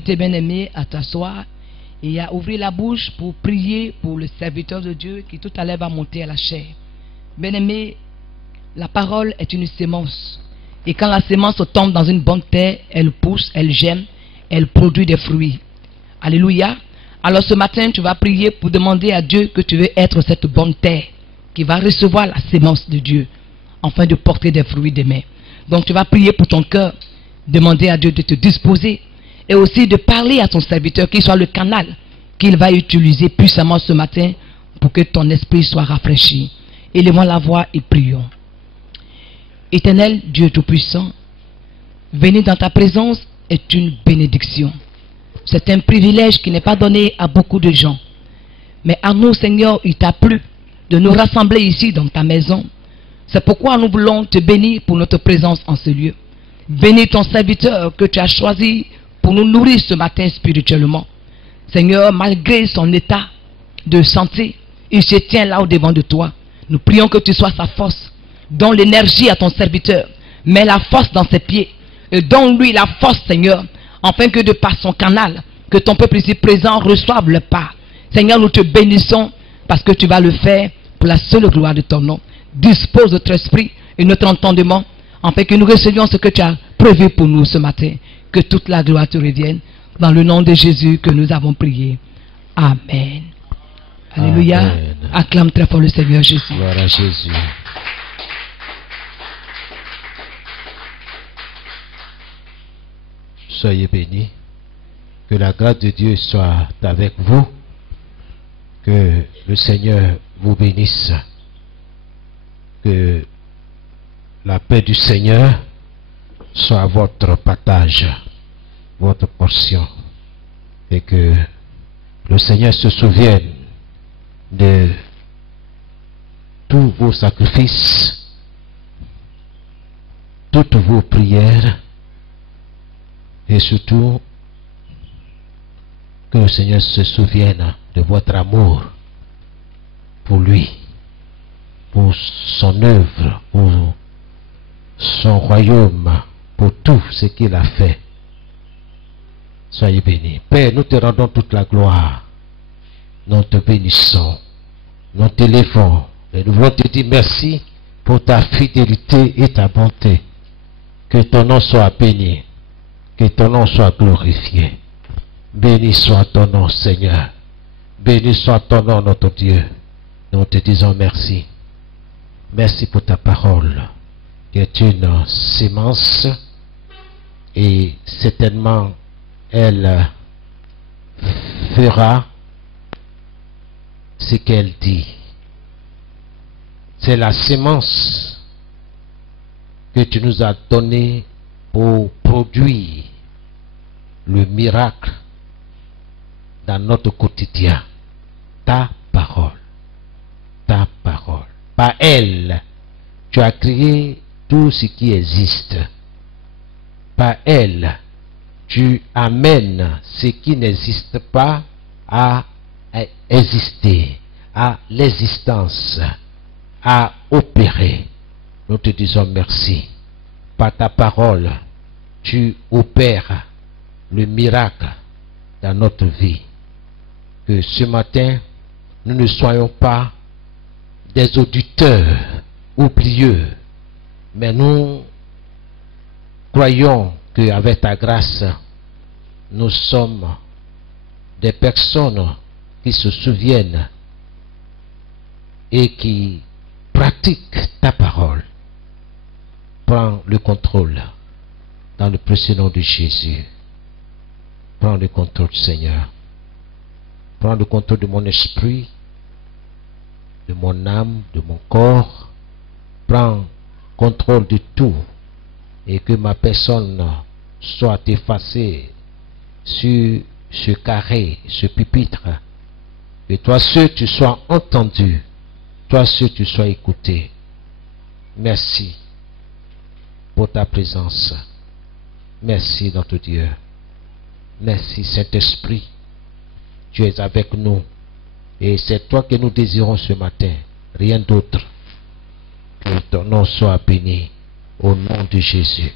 bien-aimé à t'asseoir et à ouvrir la bouche pour prier pour le serviteur de Dieu qui tout à l'heure va monter à la chair. Bien-aimé, la parole est une sémence. Et quand la sémence tombe dans une bonne terre, elle pousse, elle germe, elle produit des fruits. Alléluia. Alors ce matin, tu vas prier pour demander à Dieu que tu veux être cette bonne terre qui va recevoir la sémence de Dieu afin de porter des fruits demain. Donc tu vas prier pour ton cœur, demander à Dieu de te disposer et aussi de parler à ton serviteur qu'il soit le canal qu'il va utiliser puissamment ce matin pour que ton esprit soit rafraîchi. Élevons la voix et prions. Éternel Dieu Tout-Puissant, venir dans ta présence est une bénédiction. C'est un privilège qui n'est pas donné à beaucoup de gens. Mais à nous, Seigneur, il t'a plu de nous rassembler ici dans ta maison. C'est pourquoi nous voulons te bénir pour notre présence en ce lieu. Bénis ton serviteur que tu as choisi pour nous nourrir ce matin spirituellement. Seigneur, malgré son état de santé, il se tient là au devant de toi. Nous prions que tu sois sa force. Donne l'énergie à ton serviteur. Mets la force dans ses pieds. Et donne-lui la force, Seigneur, afin que de par son canal, que ton peuple ici présent reçoive le pas. Seigneur, nous te bénissons parce que tu vas le faire pour la seule gloire de ton nom. Dispose notre esprit et notre entendement afin que nous recevions ce que tu as prévu pour nous ce matin. Que toute la gloire te revienne. Dans le nom de Jésus que nous avons prié. Amen. Alléluia. Amen. Acclame très fort le Seigneur Jésus. Gloire à Jésus. Soyez bénis. Que la grâce de Dieu soit avec vous. Que le Seigneur vous bénisse. Que la paix du Seigneur soit votre partage, votre portion. Et que le Seigneur se souvienne de tous vos sacrifices, toutes vos prières, et surtout que le Seigneur se souvienne de votre amour pour lui, pour son œuvre, pour son royaume, pour tout ce qu'il a fait. Soyez bénis. Père, nous te rendons toute la gloire. Nous te bénissons. Nous t'élevons. Et nous voulons te dire merci pour ta fidélité et ta bonté. Que ton nom soit béni. Que ton nom soit glorifié. Béni soit ton nom, Seigneur. Béni soit ton nom, notre Dieu. Nous te disons merci. Merci pour ta parole, qui est une sémence, et certainement elle fera ce qu'elle dit. C'est la sémence que tu nous as donnée pour produire le miracle dans notre quotidien. Ta parole. Ta parole. Par elle, tu as créé tout ce qui existe. Par elle, tu amènes ce qui n'existe pas à exister, à l'existence, à opérer. Nous te disons merci. Par ta parole, tu opères le miracle dans notre vie. Que ce matin, nous ne soyons pas des auditeurs oublieux, mais nous croyons qu'avec ta grâce, nous sommes des personnes qui se souviennent et qui pratiquent ta parole. Prends le contrôle dans le précieux nom de Jésus. Prends le contrôle, Seigneur. Prends le contrôle de mon esprit, de mon âme, de mon corps. Prends contrôle de tout et que ma personne soit effacée sur ce carré, ce pupitre. Que toi seul tu sois entendu, toi seul tu sois écouté. Merci pour ta présence. Merci notre Dieu. Merci Saint-Esprit. Tu es avec nous. Et c'est toi que nous désirons ce matin. Rien d'autre. Que ton nom soit béni. Au nom de Jésus.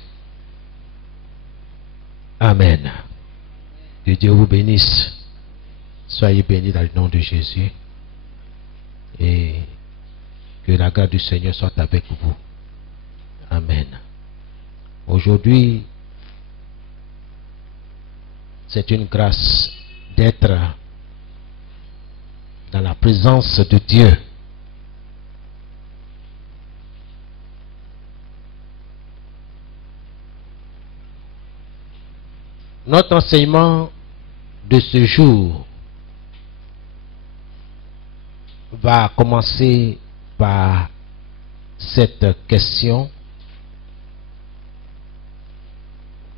Amen. Que Dieu vous bénisse. Soyez bénis dans le nom de Jésus. Et que la grâce du Seigneur soit avec vous. Amen. Aujourd'hui, c'est une grâce d'être dans la présence de Dieu. Notre enseignement de ce jour va commencer par cette question.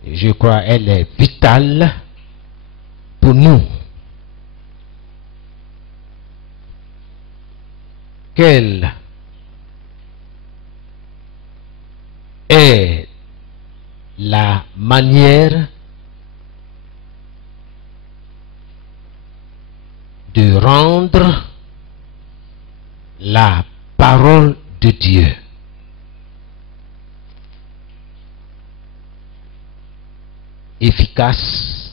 Je crois qu'elle est vitale pour nous. Quelle est la manière de rendre la parole de Dieu efficace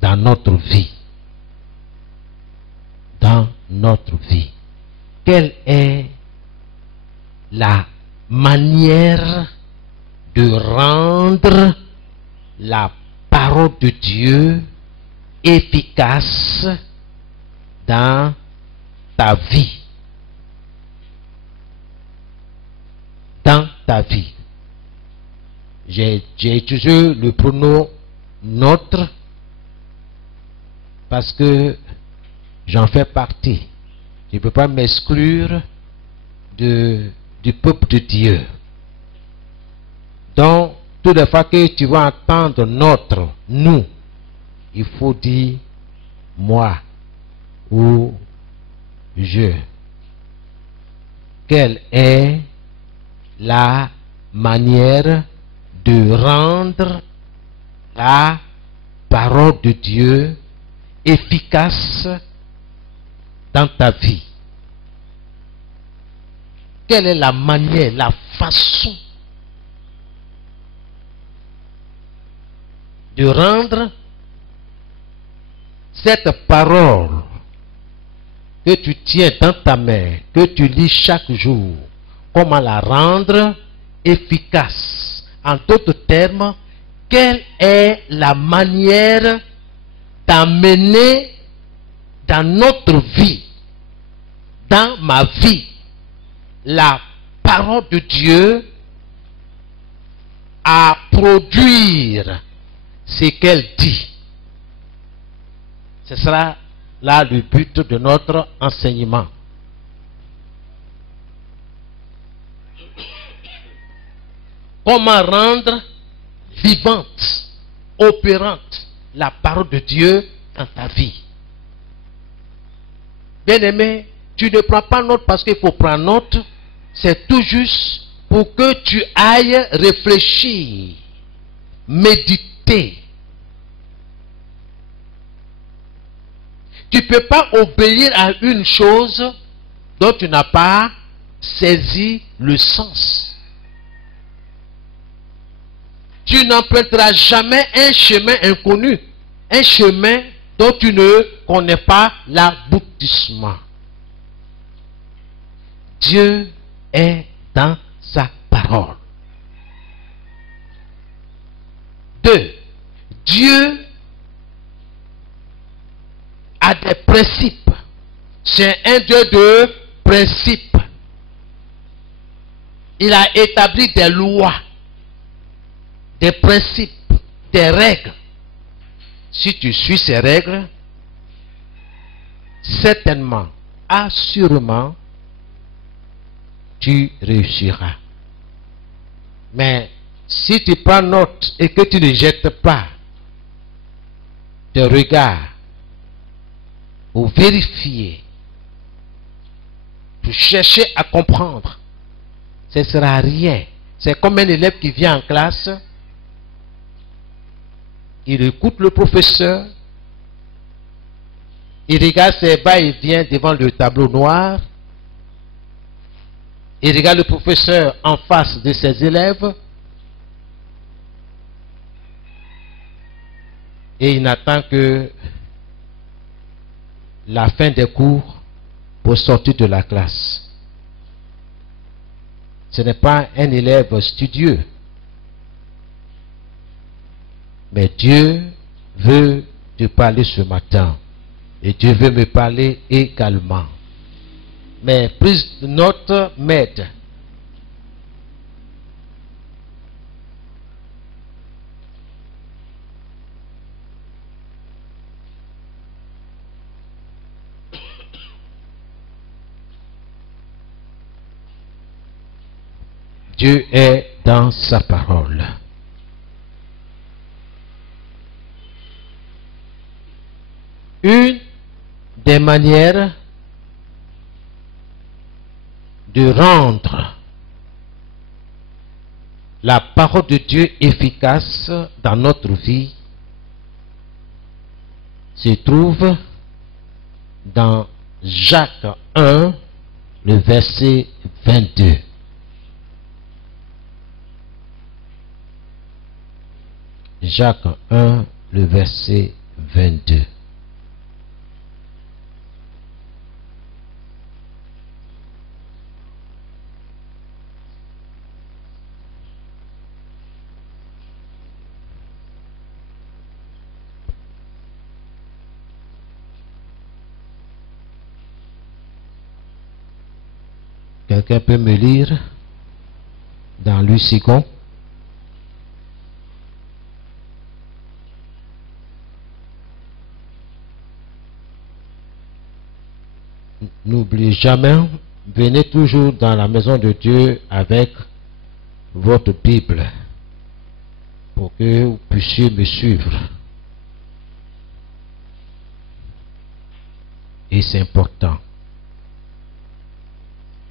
dans notre vie? Dans notre vie. Quelle est la manière de rendre la parole de Dieu efficace dans ta vie? Dans ta vie. J'ai utilisé le pronom notre parce que j'en fais partie. Je ne peux pas m'exclure du peuple de Dieu. Donc, toutes les fois que tu vas entendre notre, nous, il faut dire moi ou je. Quelle est la manière de rendre la parole de Dieu efficace dans ta vie? Quelle est la manière, la façon de rendre cette parole que tu tiens dans ta main, que tu lis chaque jour, comment la rendre efficace? En d'autres termes, quelle est la manière d'amener dans notre vie, dans ma vie, la parole de Dieu à produire ce qu'elle dit? Ce sera là le but de notre enseignement. Comment rendre vivante, opérante la parole de Dieu dans ta vie? Bien-aimé, tu ne prends pas note parce qu'il faut prendre note. C'est tout juste pour que tu ailles réfléchir, méditer. Tu ne peux pas obéir à une chose dont tu n'as pas saisi le sens. Tu n'emprunteras jamais un chemin inconnu, un chemin dont tu ne connais pas l'aboutissement. Dieu est dans sa parole. 2. Dieu a des principes. C'est un Dieu de principes. Il a établi des lois, des principes, des règles. Si tu suis ces règles, certainement, assurément, tu réussiras. Mais si tu prends note et que tu ne jettes pas de regard pour vérifier, pour chercher à comprendre, ce ne sera rien. C'est comme un élève qui vient en classe, il écoute le professeur, il regarde ses bas et vient devant le tableau noir, il regarde le professeur en face de ses élèves, et il n'attend que la fin des cours pour sortir de la classe. Ce n'est pas un élève studieux. Mais Dieu veut te parler ce matin. Et Dieu veut me parler également. Mais prise de note m'aide. Dieu est dans sa parole. Une des manières de rendre la parole de Dieu efficace dans notre vie se trouve dans Jacques 1, le verset 22. Jacques 1, le verset 22. Quelqu'un peut me lire dans Louis II? N'oubliez jamais, venez toujours dans la maison de Dieu avec votre Bible pour que vous puissiez me suivre. Et c'est important.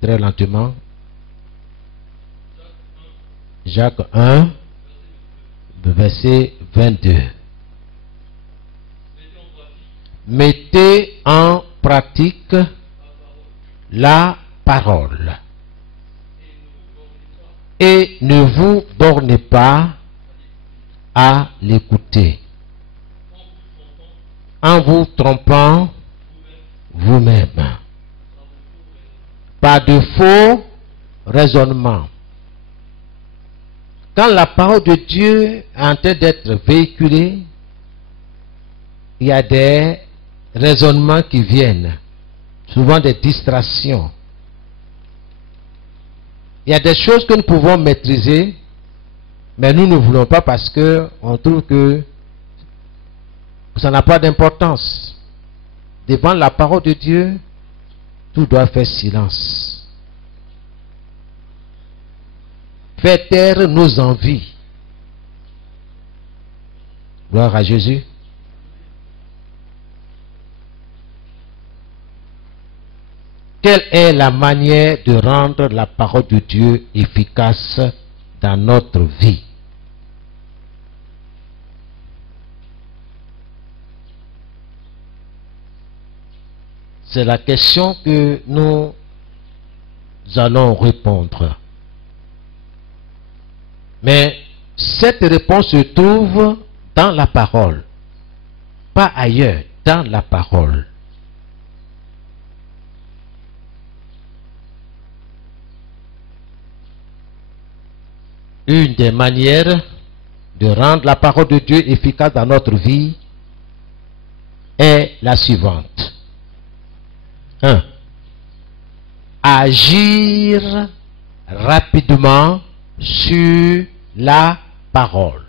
Très lentement. Jacques 1, verset 22. Mettez en pratique la parole et ne vous bornez pas à l'écouter en vous trompant vous-même par de faux raisonnements. Quand la parole de Dieu est en train d'être véhiculée, il y a des raisonnements qui viennent, souvent des distractions. Il y a des choses que nous pouvons maîtriser, mais nous ne voulons pas parce que on trouve que ça n'a pas d'importance. Devant la parole de Dieu, tout doit faire silence. Faire taire nos envies. Gloire à Jésus. Quelle est la manière de rendre la parole de Dieu efficace dans notre vie? C'est la question que nous allons répondre. Mais cette réponse se trouve dans la parole, pas ailleurs, dans la parole. Une des manières de rendre la parole de Dieu efficace dans notre vie est la suivante. 1. Agir rapidement sur la parole.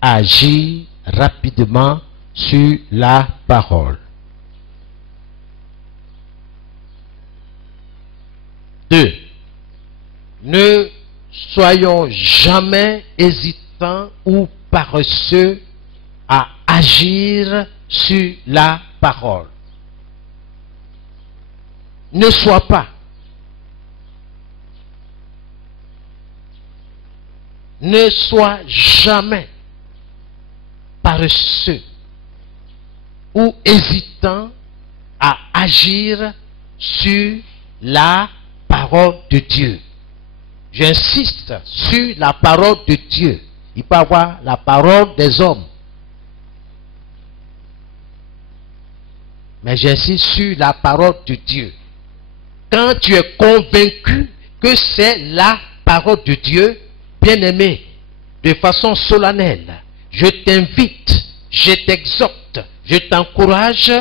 Agir rapidement sur la parole. 2. Ne soyons jamais hésitants ou paresseux à agir sur la parole. Ne sois pas. Ne sois jamais paresseux ou hésitant à agir sur la parole de Dieu. J'insiste sur la parole de Dieu. Il peut avoir la parole des hommes. Mais j'insiste sur la parole de Dieu. Quand tu es convaincu que c'est la parole de Dieu, bien-aimé, de façon solennelle, je t'invite, je t'exhorte, je t'encourage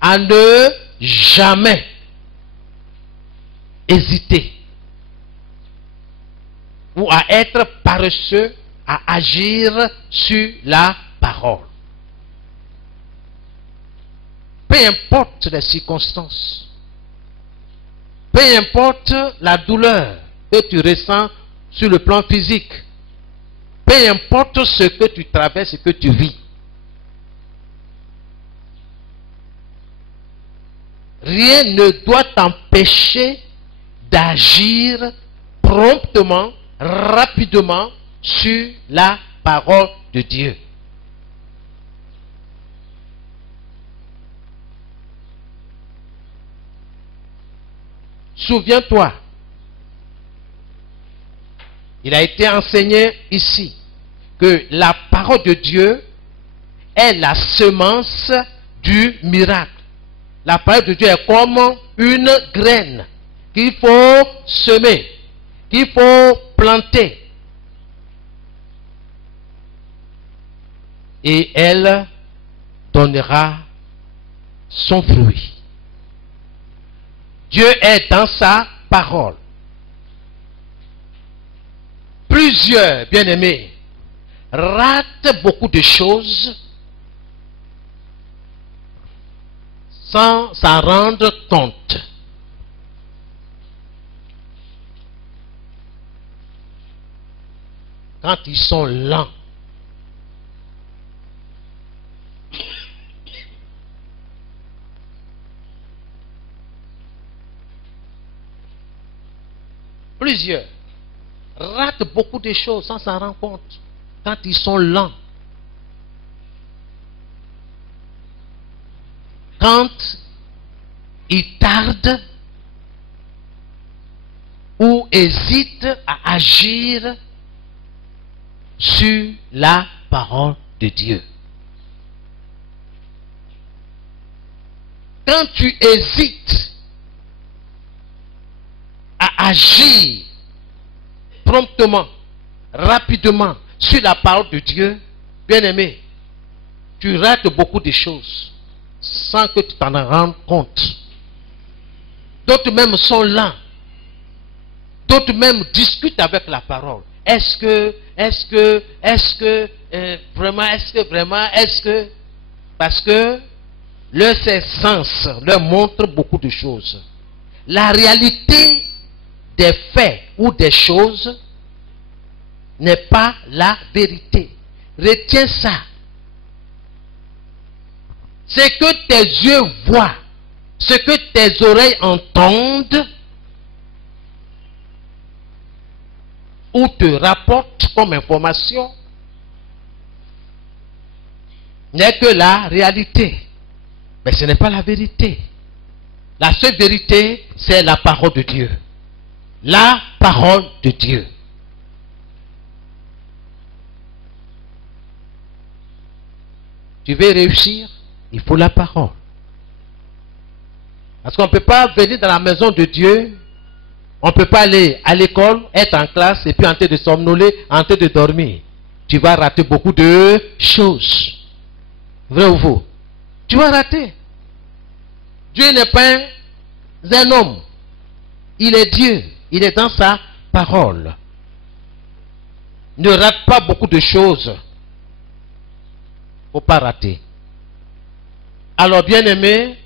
à ne jamais hésiter ou à être paresseux à agir sur la parole. Peu importe les circonstances, peu importe la douleur que tu ressens sur le plan physique, peu importe ce que tu traverses, ce que tu vis, rien ne doit t'empêcher d'agir promptement, rapidement sur la parole de Dieu. Souviens-toi, il a été enseigné ici que la parole de Dieu est la semence du miracle. La parole de Dieu est comme une graine qu'il faut semer, qu'il faut planter. Et elle donnera son fruit. Dieu est dans sa parole. Plusieurs, bien-aimés, ratent beaucoup de choses sans s'en rendre compte. Quand ils sont lents, plusieurs ratent beaucoup de choses sans s'en rendre compte. Quand ils sont lents, quand ils tardent ou hésitent à agir sur la parole de Dieu. Quand tu hésites à agir promptement, rapidement sur la parole de Dieu, bien-aimé, tu rates beaucoup de choses sans que tu t'en rendes compte. D'autres même sont lents. D'autres même discutent avec la parole. Est-ce que, vraiment, parce que leur sens leur montre beaucoup de choses. La réalité des faits ou des choses n'est pas la vérité. Retiens ça. Ce que tes yeux voient, ce que tes oreilles entendent ou te rapportent comme information n'est que la réalité. Mais ce n'est pas la vérité. La seule vérité, c'est la parole de Dieu. La parole de Dieu. Tu veux réussir, il faut la parole. Parce qu'on ne peut pas venir dans la maison de Dieu, on ne peut pas aller à l'école, être en classe et puis en train de somnoler, en train de dormir. Tu vas rater beaucoup de choses. Vrai ou faux? Tu vas rater. Dieu n'est pas un homme. Il est Dieu. Il est dans sa parole. Ne rate pas beaucoup de choses. Il ne faut pas rater. Alors, bien-aimé,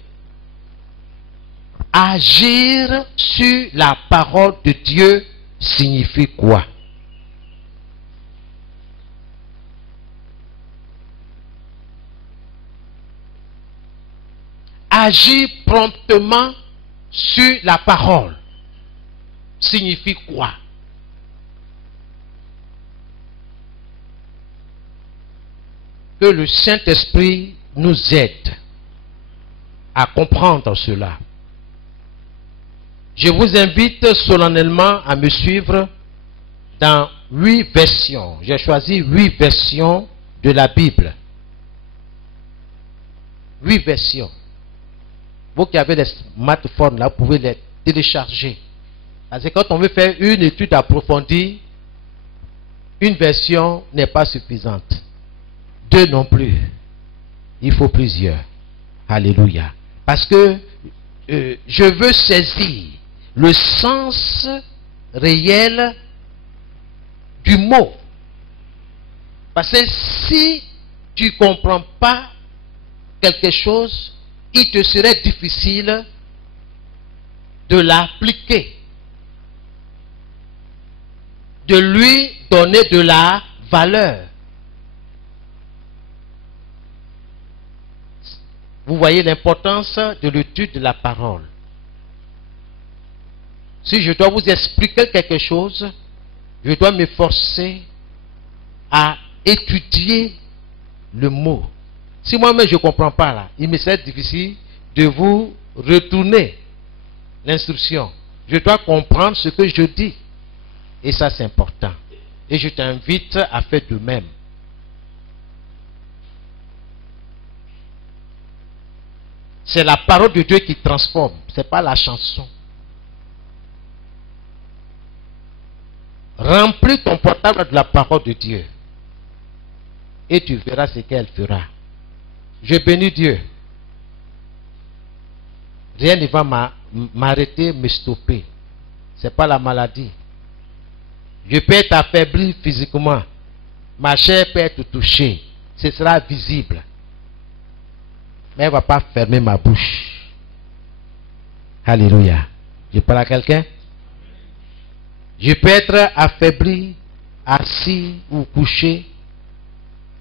agir sur la parole de Dieu signifie quoi? Agir promptement sur la parole signifie quoi? Que le Saint-Esprit nous aide à comprendre cela. Je vous invite solennellement à me suivre dans 8 versions. J'ai choisi 8 versions de la Bible. 8 versions. Vous qui avez des smartphones là, vous pouvez les télécharger. Parce que quand on veut faire une étude approfondie, une version n'est pas suffisante. 2 non plus. Il faut plusieurs. Alléluia. Parce que je veux saisir le sens réel du mot. Parce que si tu ne comprends pas quelque chose, il te serait difficile de l'appliquer, de lui donner de la valeur. Vous voyez l'importance de l'étude de la parole. Si je dois vous expliquer quelque chose, je dois m'efforcer à étudier le mot. Si moi-même je ne comprends pas là, il me serait difficile de vous retourner l'instruction. Je dois comprendre ce que je dis. Et ça c'est important. Et je t'invite à faire de même. C'est la parole de Dieu qui transforme. Ce n'est pas la chanson. Remplis ton portable de la parole de Dieu. Et tu verras ce qu'elle fera. Je bénis Dieu. Rien ne va m'arrêter, me stopper. Ce n'est pas la maladie. Je peux être affaibli physiquement. Ma chair peut être touchée. Ce sera visible. Mais elle ne va pas fermer ma bouche. Alléluia. Je parle à quelqu'un? Je peux être affaibli, assis ou couché,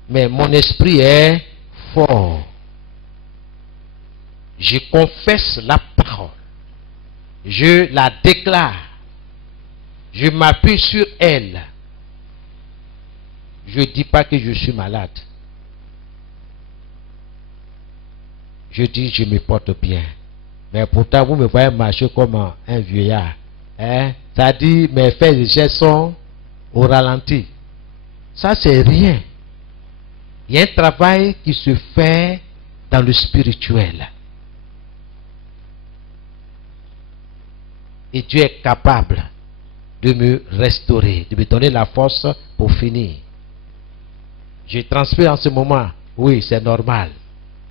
mais mon esprit est fort. Je confesse la parole. Je la déclare. Je m'appuie sur elle. Je ne dis pas que je suis malade. Je dis, je me porte bien. Mais pourtant, vous me voyez marcher comme un vieillard. Hein? Ça dit, mes faits et gestes sont au ralenti. Ça, c'est rien. Il y a un travail qui se fait dans le spirituel. Et Dieu est capable de me restaurer, de me donner la force pour finir. Je transpire en ce moment. Oui, c'est normal.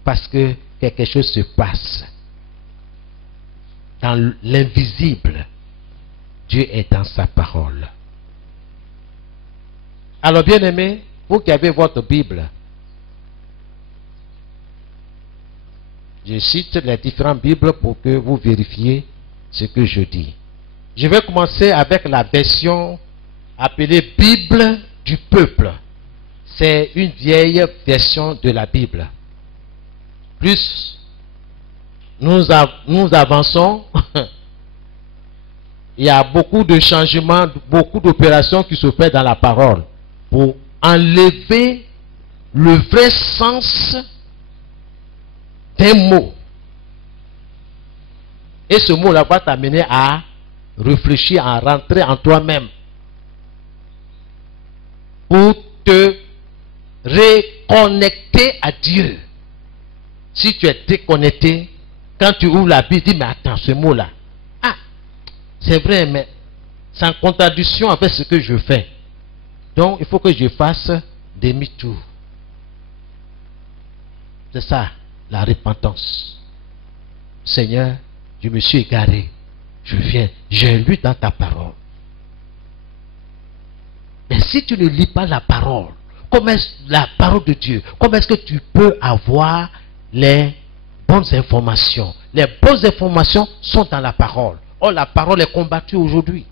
Parce que quelque chose se passe. Dans l'invisible, Dieu est dans sa parole. Alors, bien-aimés, vous qui avez votre Bible, je cite les différentes Bibles pour que vous vérifiez ce que je dis. Je vais commencer avec la version appelée Bible du peuple. C'est une vieille version de la Bible. Plus nous avançons, il y a beaucoup de changements, beaucoup d'opérations qui se font dans la parole pour enlever le vrai sens d'un mot. Et ce mot-là va t'amener à réfléchir, à rentrer en toi-même pour te reconnecter à Dieu. Si tu es déconnecté, quand tu ouvres la Bible, dis mais attends, ce mot-là, ah, c'est vrai, mais c'est en contradiction avec ce que je fais. Donc, il faut que je fasse demi-tour. C'est ça, la repentance. Seigneur, je me suis égaré. Je viens, j'ai lu dans ta parole. Mais si tu ne lis pas la parole, comment est-ce la parole de Dieu, comment est-ce que tu peux avoir les bonnes informations? Les bonnes informations sont dans la parole. Or, la parole est combattue aujourd'hui.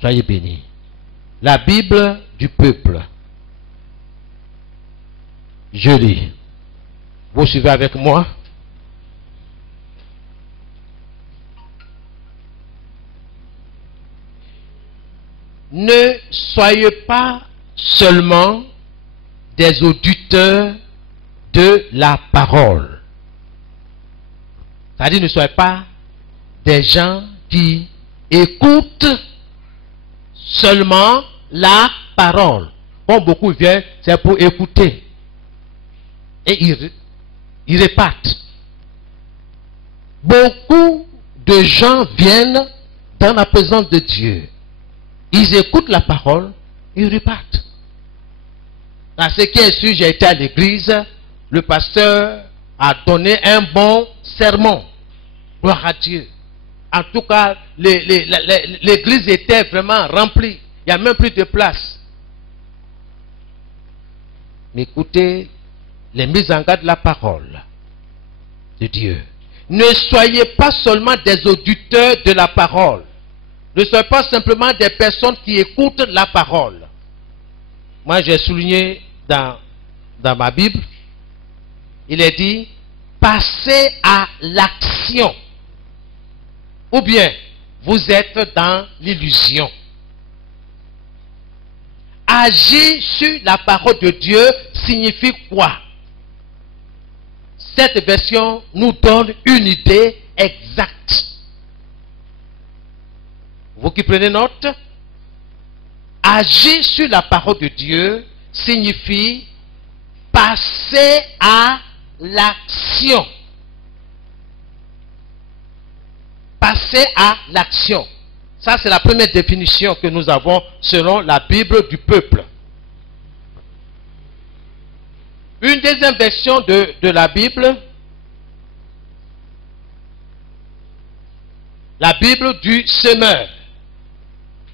Soyez bénis. La Bible du peuple. Je lis. Vous suivez avec moi? Ne soyez pas seulement des auditeurs de la parole. C'est-à-dire, ne soyez pas des gens qui écoute seulement la parole. Quand beaucoup viennent, c'est pour écouter. Et ils repartent. Beaucoup de gens viennent dans la présence de Dieu. Ils écoutent la parole, ils repartent. Dans ce qui est sûr, j'ai été à l'église, le pasteur a donné un bon sermon. Gloire à Dieu. En tout cas, l'église était vraiment remplie. Il n'y a même plus de place. Mais écoutez les mises en garde de la parole de Dieu. Ne soyez pas seulement des auditeurs de la parole. Ne soyez pas simplement des personnes qui écoutent la parole. Moi, j'ai souligné dans ma Bible, il est dit, passez à l'action. Ou bien, vous êtes dans l'illusion. Agir sur la parole de Dieu signifie quoi? Cette version nous donne une idée exacte. Vous qui prenez note, agir sur la parole de Dieu signifie passer à l'action. Passer à l'action. Ça, c'est la première définition que nous avons selon la Bible du peuple. Une deuxième version de la Bible, la Bible du semeur.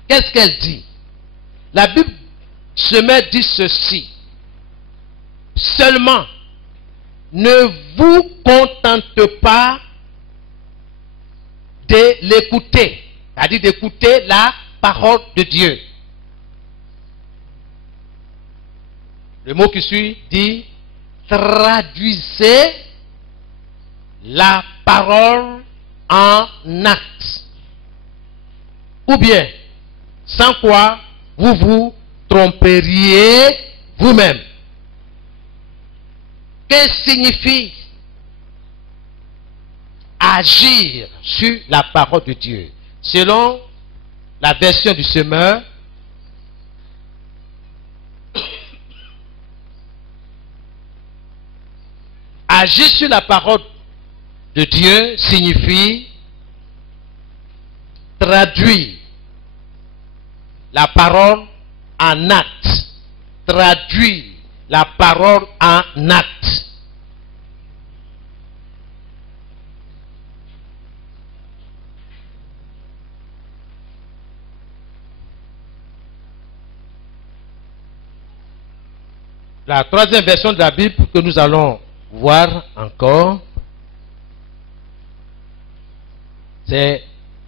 Qu'est-ce qu'elle dit? La Bible du semeur dit ceci. Seulement, ne vous contentez pas de l'écouter, c'est-à-dire d'écouter la parole de Dieu. Le mot qui suit dit, traduisez la parole en actes. Ou bien, sans quoi vous vous tromperiez vous-même. Que signifie agir sur la parole de Dieu? Selon la version du semeur, agir sur la parole de Dieu signifie traduire la parole en acte. Traduire la parole en acte. La troisième version de la Bible que nous allons voir encore, c'est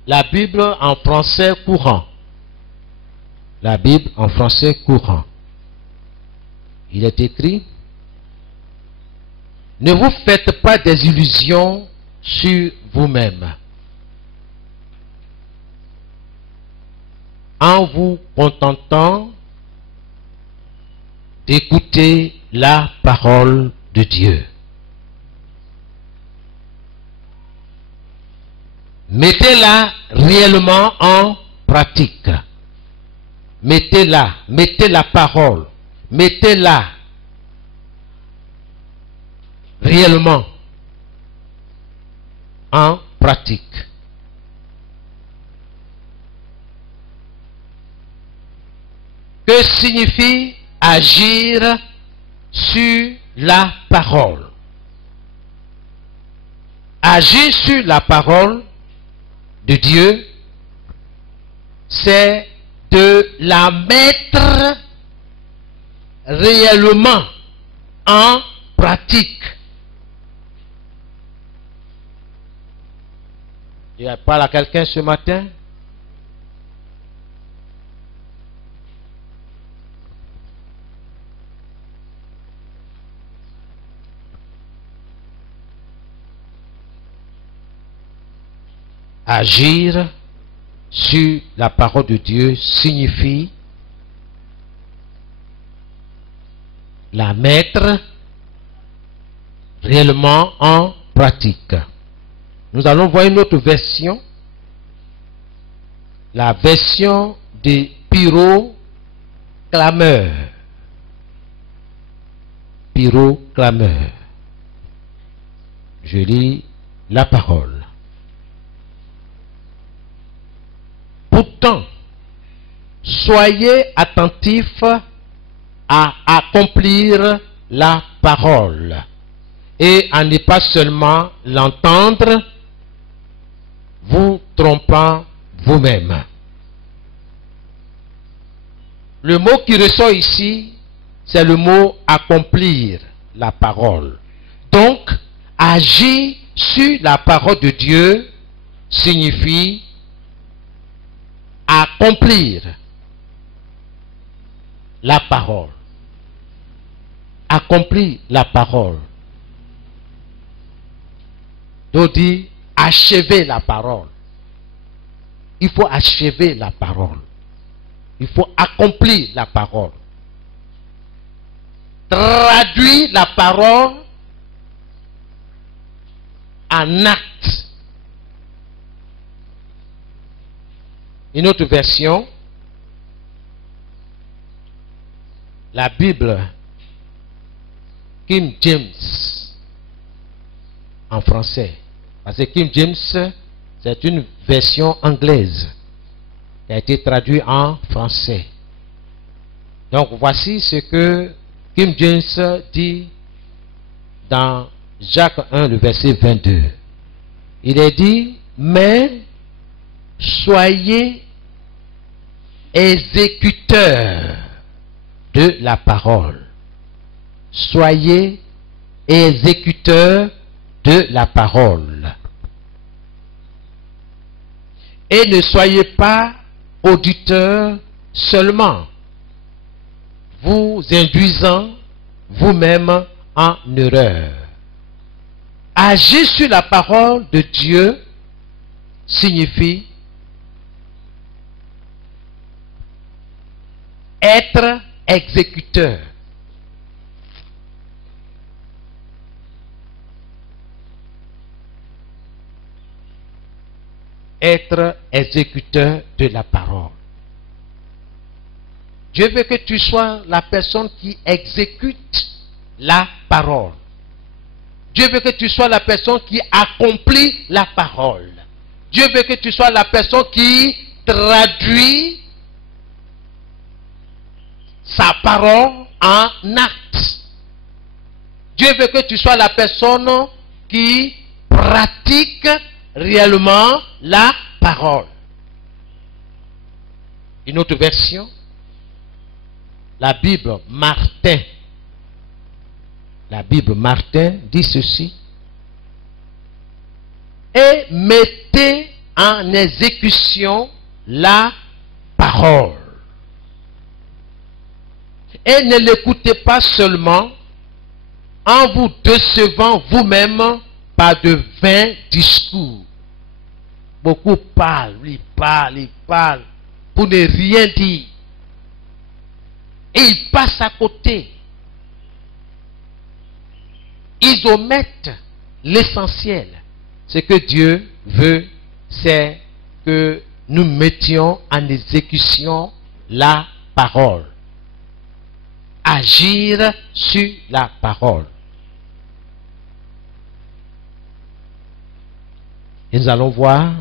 la Bible en français courant. La Bible en français courant. Il est écrit, ne vous faites pas des illusions sur vous-même, en vous contentant d'écouter la parole de Dieu. Mettez-la réellement en pratique. Mettez-la, mettez la parole, mettez-la réellement en pratique. Que signifie agir sur la parole? Agir sur la parole de Dieu, c'est de la mettre réellement en pratique. Il parle à quelqu'un ce matin. Agir sur la parole de Dieu signifie la mettre réellement en pratique. Nous allons voir une autre version la version des pyroclameurs. Pyroclameurs. Je lis la parole. Pourtant, soyez attentifs à accomplir la parole et à ne pas seulement l'entendre, vous trompant vous-même. Le mot qui ressort ici, c'est le mot accomplir la parole. Donc, agir sur la parole de Dieu signifie accomplir la parole. Accomplir la parole. Donc dit achever la parole. Il faut achever la parole. Il faut accomplir la parole. Traduire la parole en acte. Une autre version, la Bible King James en français. Parce que King James, c'est une version anglaise qui a été traduite en français. Donc voici ce que King James dit dans Jacques 1, le verset 22. Il est dit, mais soyez exécuteurs de la parole. Soyez exécuteurs de la parole. Et ne soyez pas auditeurs seulement, vous induisant vous-même en erreur. Agir sur la parole de Dieu signifie être exécuteur. Être exécuteur de la parole. Dieu veut que tu sois la personne qui exécute la parole. Dieu veut que tu sois la personne qui accomplit la parole. Dieu veut que tu sois la personne qui traduit sa parole en acte. Dieu veut que tu sois la personne qui pratique réellement la parole. Une autre version, la Bible Martin. La Bible Martin dit ceci. Et mettez en exécution la parole. Et ne l'écoutez pas seulement en vous décevant vous-même par de vains discours. Beaucoup parlent, ils parlent pour ne rien dire. Et ils passent à côté. Ils omettent l'essentiel. Ce que Dieu veut, c'est que nous mettions en exécution la parole. Agir sur la parole. Et nous allons voir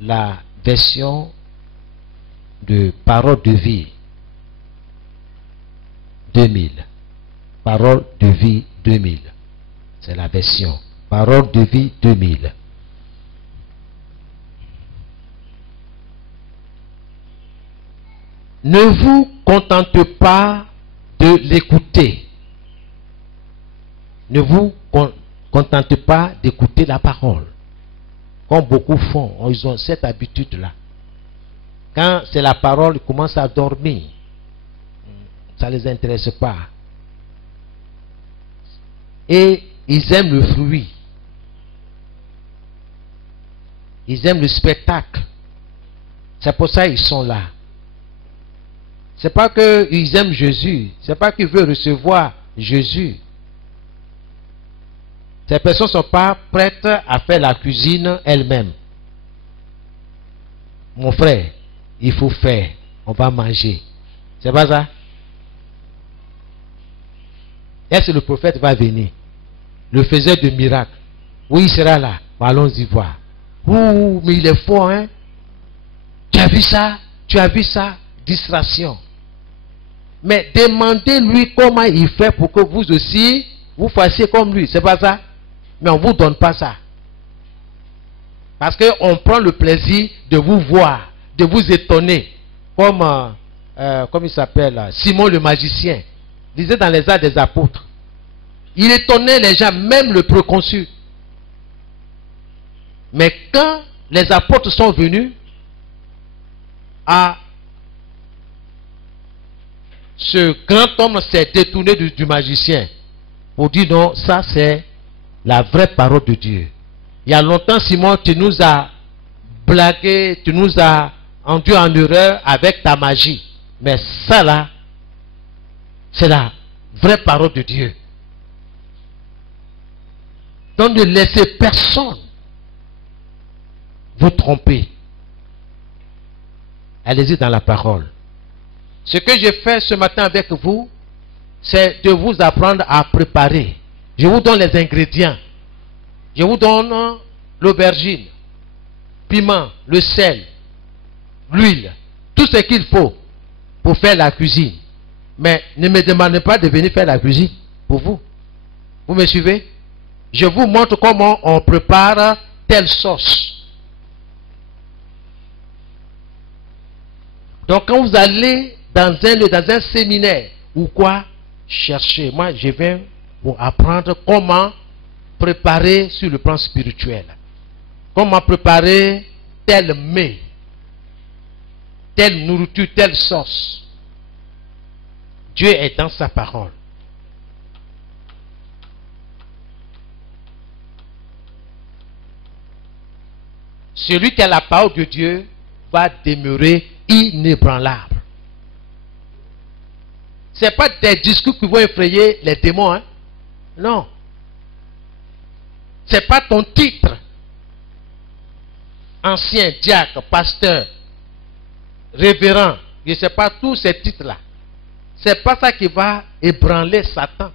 la version de Parole de vie 2000. Parole de vie 2000. C'est la version. Parole de vie 2000. Ne vous contentez pas de l'écouter. Ne vous contentez pas d'écouter la parole. Comme beaucoup font, ils ont cette habitude-là. Quand c'est la parole, ils commencent à dormir. Ça ne les intéresse pas. Et ils aiment le fruit. Ils aiment le spectacle. C'est pour ça qu'ils sont là. C'est pas qu'ils aiment Jésus. C'est pas qu'ils veulent recevoir Jésus. Ces personnes ne sont pas prêtes à faire la cuisine elles-mêmes. Mon frère, il faut faire, on va manger. C'est pas ça? Est-ce que le prophète va venir? Le faiseur de miracles. Oui, il sera là. Allons-y voir. Ouh, mais il est fort, hein? Tu as vu ça? Tu as vu ça? Distraction. Mais demandez-lui comment il fait pour que vous aussi, vous fassiez comme lui. C'est pas ça? Mais on ne vous donne pas ça. Parce qu'on prend le plaisir de vous voir, de vous étonner. Comme il s'appelle, Simon le magicien. Disait dans les Actes des Apôtres. Il étonnait les gens, même le proconsul. Mais quand les apôtres sont venus à ce grand homme s'est détourné du magicien pour dire non, ça c'est la vraie parole de Dieu. Il y a longtemps, Simon, tu nous as blagué, tu nous as enduit en erreur avec ta magie. Mais ça là, c'est la vraie parole de Dieu. Donc ne laissez personne vous tromper. Allez-y dans la parole. Ce que je fais ce matin avec vous, c'est de vous apprendre à préparer. Je vous donne les ingrédients. Je vous donne l'aubergine, piment, le sel, l'huile, tout ce qu'il faut pour faire la cuisine. Mais ne me demandez pas de venir faire la cuisine pour vous. Vous me suivez? Je vous montre comment on prépare telle sauce. Donc quand vous allez dans un séminaire ou quoi, cherchez. Moi, je viens pour apprendre comment préparer sur le plan spirituel. Comment préparer tel mets, telle nourriture, telle sauce. Dieu est dans sa parole. Celui qui a la parole de Dieu va demeurer inébranlable. Ce n'est pas des discours qui vont effrayer les démons. Hein? Non. Ce n'est pas ton titre. Ancien, diacre, pasteur, révérend. Je ne sais pas tous ces titres-là. Ce n'est pas ça qui va ébranler Satan.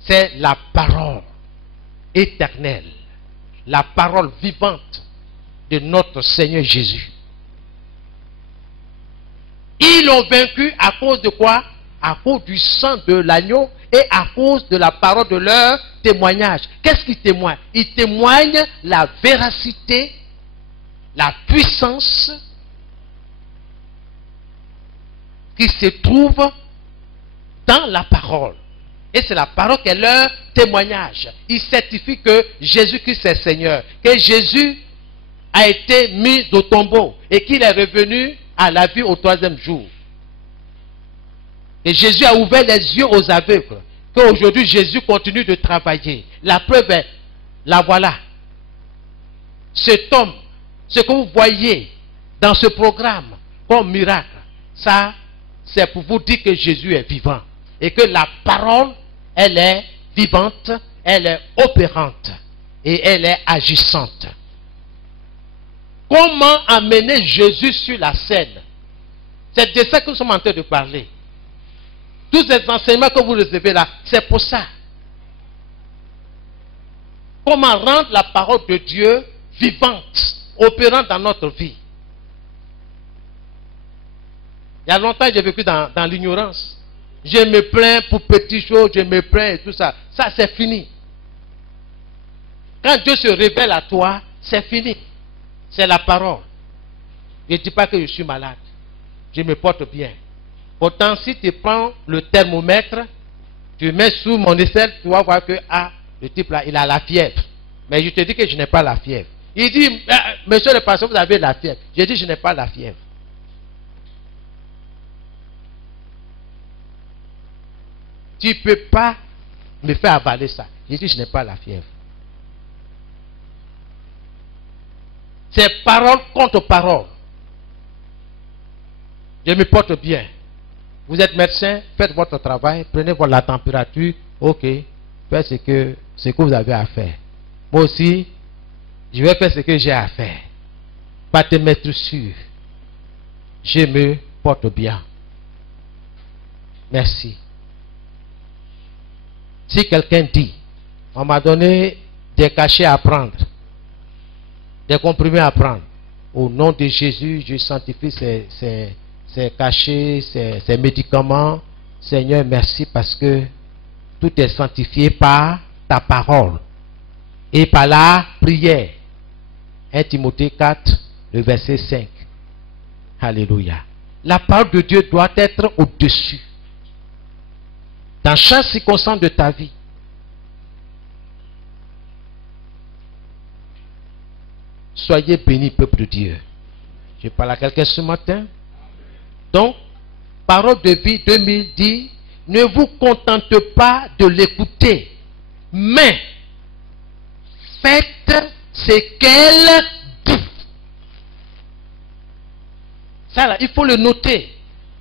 C'est la parole éternelle. La parole vivante de notre Seigneur Jésus. Ils l'ont vaincu à cause de quoi? À cause du sang de l'agneau et à cause de la parole de leur témoignage. Qu'est-ce qu'ils témoignent? Ils témoignent la véracité, la puissance qui se trouve dans la parole. Et c'est la parole qui est leur témoignage. Ils certifient que Jésus-Christ est Seigneur, que Jésus a été mis au tombeau et qu'il est revenu à la vie au 3e jour. Et Jésus a ouvert les yeux aux aveugles. Qu'aujourd'hui Jésus continue de travailler. La preuve est, la voilà. Cet homme, ce que vous voyez dans ce programme comme miracle, ça, c'est pour vous dire que Jésus est vivant. Et que la parole, elle est vivante, elle est opérante et elle est agissante. Comment amener Jésus sur la scène? C'est de ça que nous sommes en train de parler. Tous ces enseignements que vous recevez là, c'est pour ça. Comment rendre la parole de Dieu vivante, opérante dans notre vie. Il y a longtemps, j'ai vécu dans l'ignorance. Je me plains pour petites choses, je me plains et tout ça. Ça, c'est fini. Quand Dieu se révèle à toi, c'est fini. C'est la parole. Je ne dis pas que je suis malade. Je me porte bien. Pourtant, si tu prends le thermomètre, tu mets sous mon aisselle, tu vas voir que le type là, il a la fièvre. Mais je te dis que je n'ai pas la fièvre. Il dit, monsieur le pasteur, vous avez la fièvre. Je dis, je n'ai pas la fièvre. Tu ne peux pas me faire avaler ça. Je dis, je n'ai pas la fièvre. C'est parole contre parole. Je me porte bien. Vous êtes médecin, faites votre travail, prenez la température, ok, faites ce que vous avez à faire. Moi aussi, je vais faire ce que j'ai à faire. pas te mettre sûr. Je me porte bien. Merci. Si quelqu'un dit, on m'a donné des cachets à prendre, des comprimés à prendre, au nom de Jésus, je sanctifie ces cachets, ces médicaments. Seigneur, merci parce que tout est sanctifié par ta parole et par la prière. 1 Timothée 4, le verset 5. Alléluia. La parole de Dieu doit être au-dessus. Dans chaque circonstance de ta vie. Soyez bénis, peuple de Dieu. Je parle à quelqu'un ce matin. Donc, Parole de vie 2000 dit, ne vous contentez pas de l'écouter, mais faites ce qu'elle dit. Ça là, il faut le noter.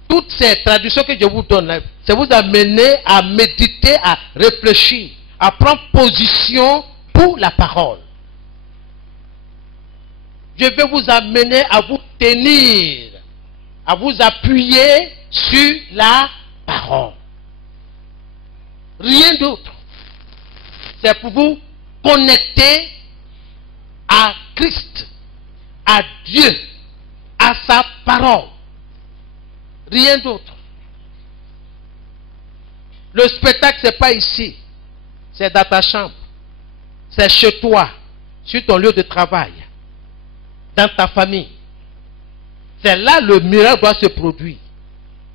Toutes ces traductions que je vous donne, ça vous amener à méditer, à réfléchir, à prendre position pour la parole. Je vais vous amener à vous tenir, à vous appuyer sur la parole. Rien d'autre. C'est pour vous connecter à Christ, à Dieu, à sa parole. Rien d'autre. Le spectacle, ce n'est pas ici. C'est dans ta chambre. C'est chez toi, sur ton lieu de travail, dans ta famille. C'est là le miracle doit se produire.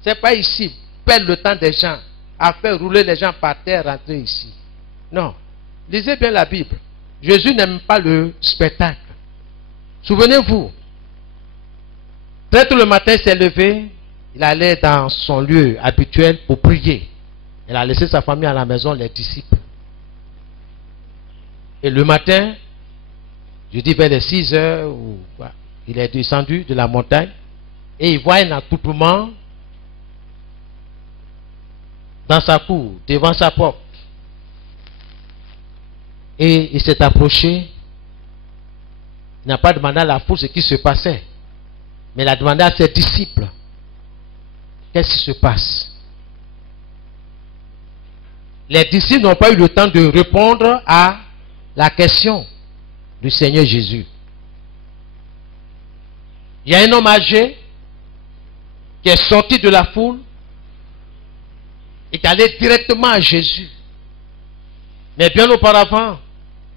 Ce n'est pas ici. Perdre le temps des gens à faire rouler les gens par terre, rentrer ici. Non. Lisez bien la Bible. Jésus n'aime pas le spectacle. Souvenez-vous. Très tôt le matin, il s'est levé. Il allait dans son lieu habituel pour prier. Il a laissé sa famille à la maison, les disciples. Et le matin, je dis vers les 6 heures, il est descendu de la montagne et il voit un attroupement dans sa cour, devant sa porte. Et il s'est approché. Il n'a pas demandé à la foule ce qui se passait, mais il a demandé à ses disciples qu'est-ce qui se passe. Les disciples n'ont pas eu le temps de répondre à la question du Seigneur Jésus. Il y a un homme âgé qui est sorti de la foule et qui allait directement à Jésus. Mais bien auparavant,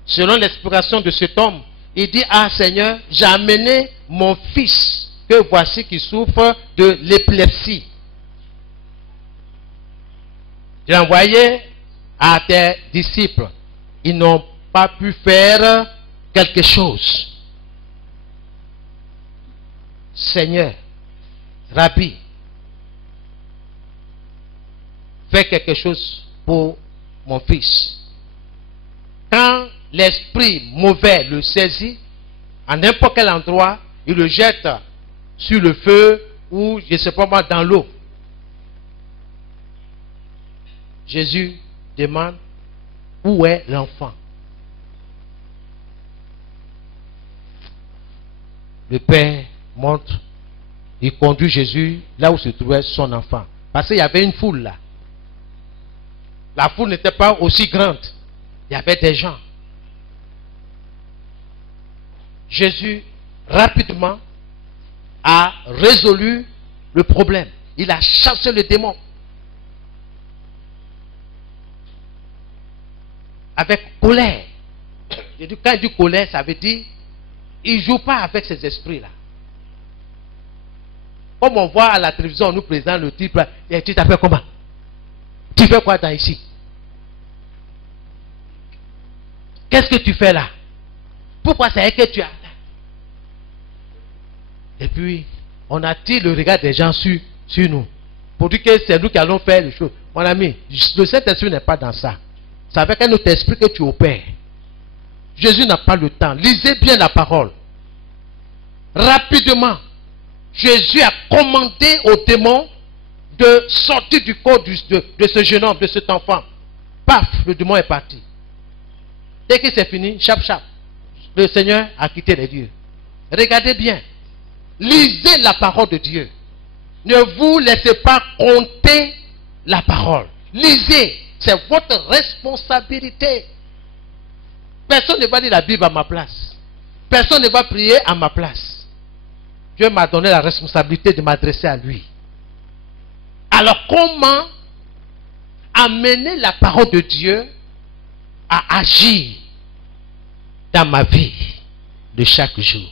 selon l'explication de cet homme, il dit, ah Seigneur, j'ai amené mon fils que voici qui souffre de l'épilepsie. J'ai envoyé à tes disciples. Ils n'ont pas pu faire quelque chose. Seigneur, Rabbi, fais quelque chose pour mon fils. Quand l'esprit mauvais le saisit, à n'importe quel endroit, il le jette sur le feu ou, je ne sais pas moi, dans l'eau. Jésus demande, où est l'enfant? Le Père montre, il conduit Jésus là où se trouvait son enfant. Parce qu'il y avait une foule là. La foule n'était pas aussi grande. Il y avait des gens. Jésus, rapidement, a résolu le problème. Il a chassé le démon. Avec colère. Quand il dit colère, ça veut dire il ne joue pas avec ces esprits-là. Comme on voit à la télévision, on nous présente le type, et tu t'appelles comment? Tu fais quoi dans ici? Qu'est-ce que tu fais là? Pourquoi c'est que tu as? Et puis, on attire le regard des gens sur nous. Pour dire que c'est nous qui allons faire les choses. Mon ami, le Saint-Esprit n'est pas dans ça. C'est avec un autre esprit que tu opères. Jésus n'a pas le temps. Lisez bien la parole. Rapidement, Jésus a commandé aux démons de sortir du corps de ce jeune homme, de cet enfant. Paf, le démon est parti. Dès que c'est fini, chap chap, le Seigneur a quitté les dieux. Regardez bien. Lisez la parole de Dieu. Ne vous laissez pas compter la parole. Lisez. C'est votre responsabilité. Personne ne va lire la Bible à ma place. Personne ne va prier à ma place. Dieu m'a donné la responsabilité de m'adresser à lui. Alors comment amener la parole de Dieu à agir dans ma vie de chaque jour?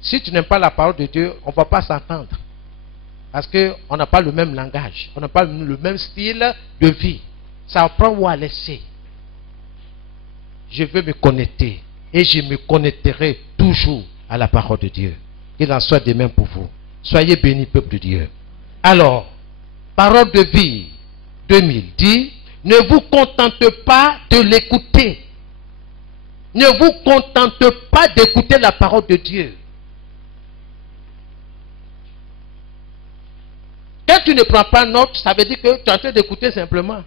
Si tu n'aimes pas la parole de Dieu, on ne va pas s'entendre. Parce qu'on n'a pas le même langage. On n'a pas le même style de vie. Ça prend ou à laisser. Je veux me connecter. Et je me connecterai toujours à la parole de Dieu. Qu'il en soit de même pour vous. Soyez bénis, peuple de Dieu. Alors, parole de vie 2000 dit, ne vous contentez pas de l'écouter. Ne vous contentez pas d'écouter la parole de Dieu. Quand tu ne prends pas note, ça veut dire que tu es en train d'écouter simplement.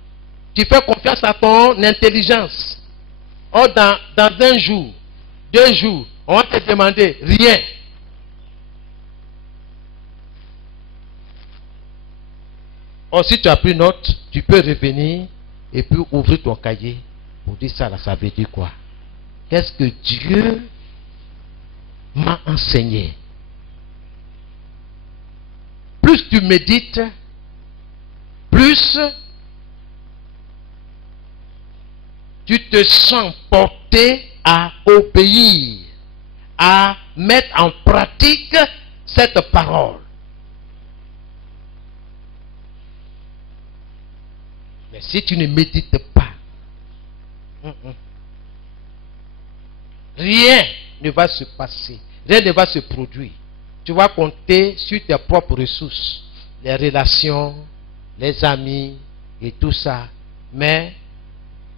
Tu fais confiance à ton intelligence. Or, dans un jour, 2 jours, on va te demander rien. Or, si tu as pris note, tu peux revenir et puis ouvrir ton cahier pour dire ça, là, ça veut dire quoi? Qu'est-ce que Dieu m'a enseigné? Plus tu médites, plus tu te sens porté à obéir, à mettre en pratique cette parole. Mais si tu ne médites pas, rien ne va se passer, rien ne va se produire. Tu vas compter sur tes propres ressources, les relations, les amis et tout ça. Mais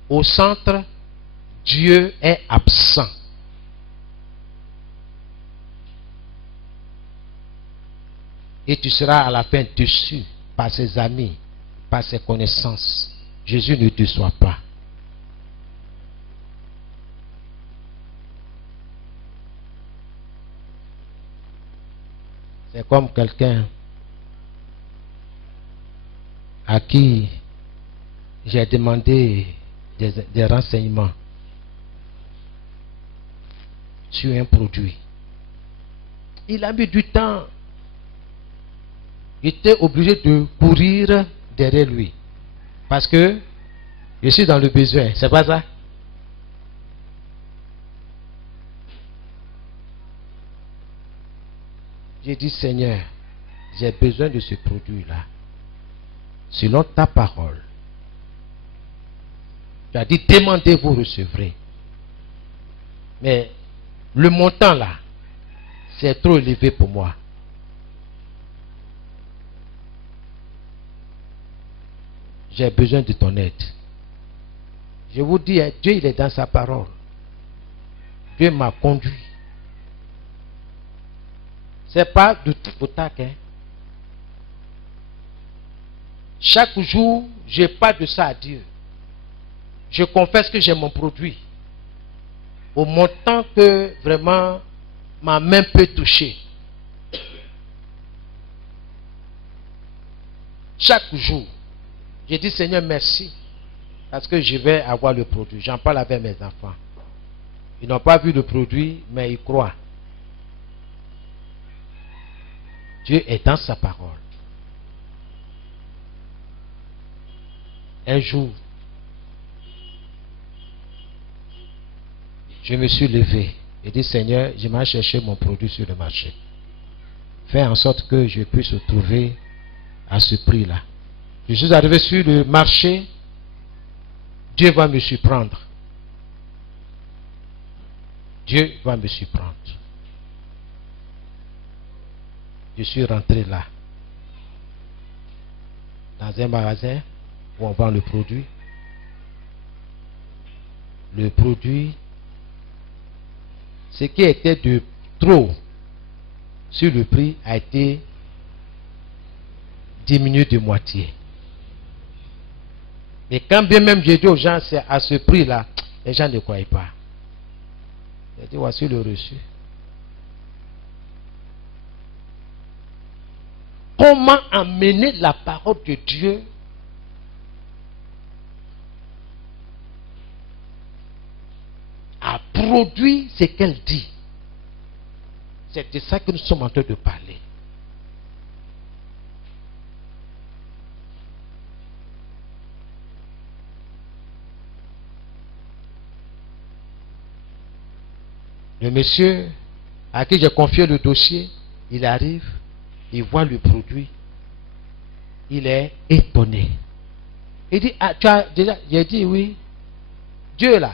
au centre, Dieu est absent. Et tu seras à la fin déçu par ses amis, par ses connaissances. Jésus ne déçoit pas. C'est comme quelqu'un à qui j'ai demandé des renseignements sur un produit. Il a mis du temps. J'étais obligé de courir derrière lui. Parce que je suis dans le besoin. C'est pas ça? J'ai dit, Seigneur, j'ai besoin de ce produit-là. Selon ta parole. Tu as dit, demandez, vous recevrez. Mais le montant là, c'est trop élevé pour moi. J'ai besoin de ton aide. Je vous dis, Dieu, il est dans sa parole. Dieu m'a conduit. C'est pas du tout au tac. Chaque jour, je parle de ça à Dieu. Je confesse que j'ai mon produit. Au montant que vraiment ma main peut toucher. Chaque jour, je dis Seigneur merci. Parce que je vais avoir le produit. J'en parle avec mes enfants. Ils n'ont pas vu le produit, mais ils croient. Dieu est dans sa parole. Un jour, je me suis levé et dit Seigneur, je m'ai cherché mon produit sur le marché. Fais en sorte que je puisse le trouver à ce prix-là. Je suis arrivé sur le marché, Dieu va me surprendre. Dieu va me surprendre. Je suis rentré là, dans un magasin où on vend le produit. Le produit, ce qui était de trop sur le prix a été diminué de moitié. Mais quand bien même j'ai dit aux gens, c'est à ce prix-là, les gens ne croyaient pas. J'ai dit, voici le reçu. comment amener la parole de Dieu à produire ce qu'elle dit. C'est de ça que nous sommes en train de parler. Le monsieur à qui j'ai confié le dossier, il arrive, il voit le produit, il est étonné. Il dit, ah, tu as déjà, j'ai dit oui, Dieu là,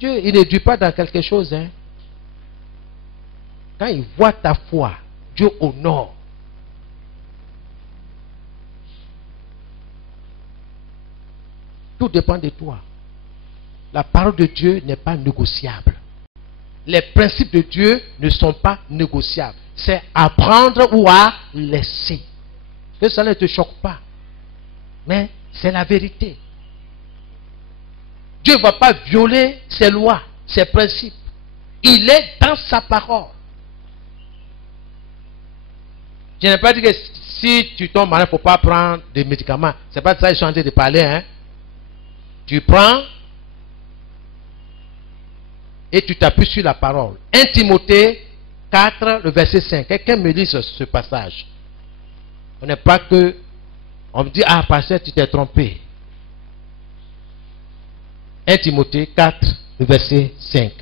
Dieu, il ne dure pas dans quelque chose. Hein. Quand il voit ta foi, Dieu honore. Tout dépend de toi. La parole de Dieu n'est pas négociable. Les principes de Dieu ne sont pas négociables. C'est à prendre ou à laisser. Que ça ne te choque pas. Mais c'est la vérité. Dieu ne va pas violer ses lois, ses principes. Il est dans sa parole. Je n'ai pas dit que si tu tombes malade, il ne faut pas prendre des médicaments. Ce n'est pas de ça que je suis en train de parler. Hein? Tu prends et tu t'appuies sur la parole. 1 Timothée 4, le verset 5. Quelqu'un me lit ce passage. On n'est pas que... On me dit, ah, pasteur, tu t'es trompé. 1 Timothée 4, le verset 5.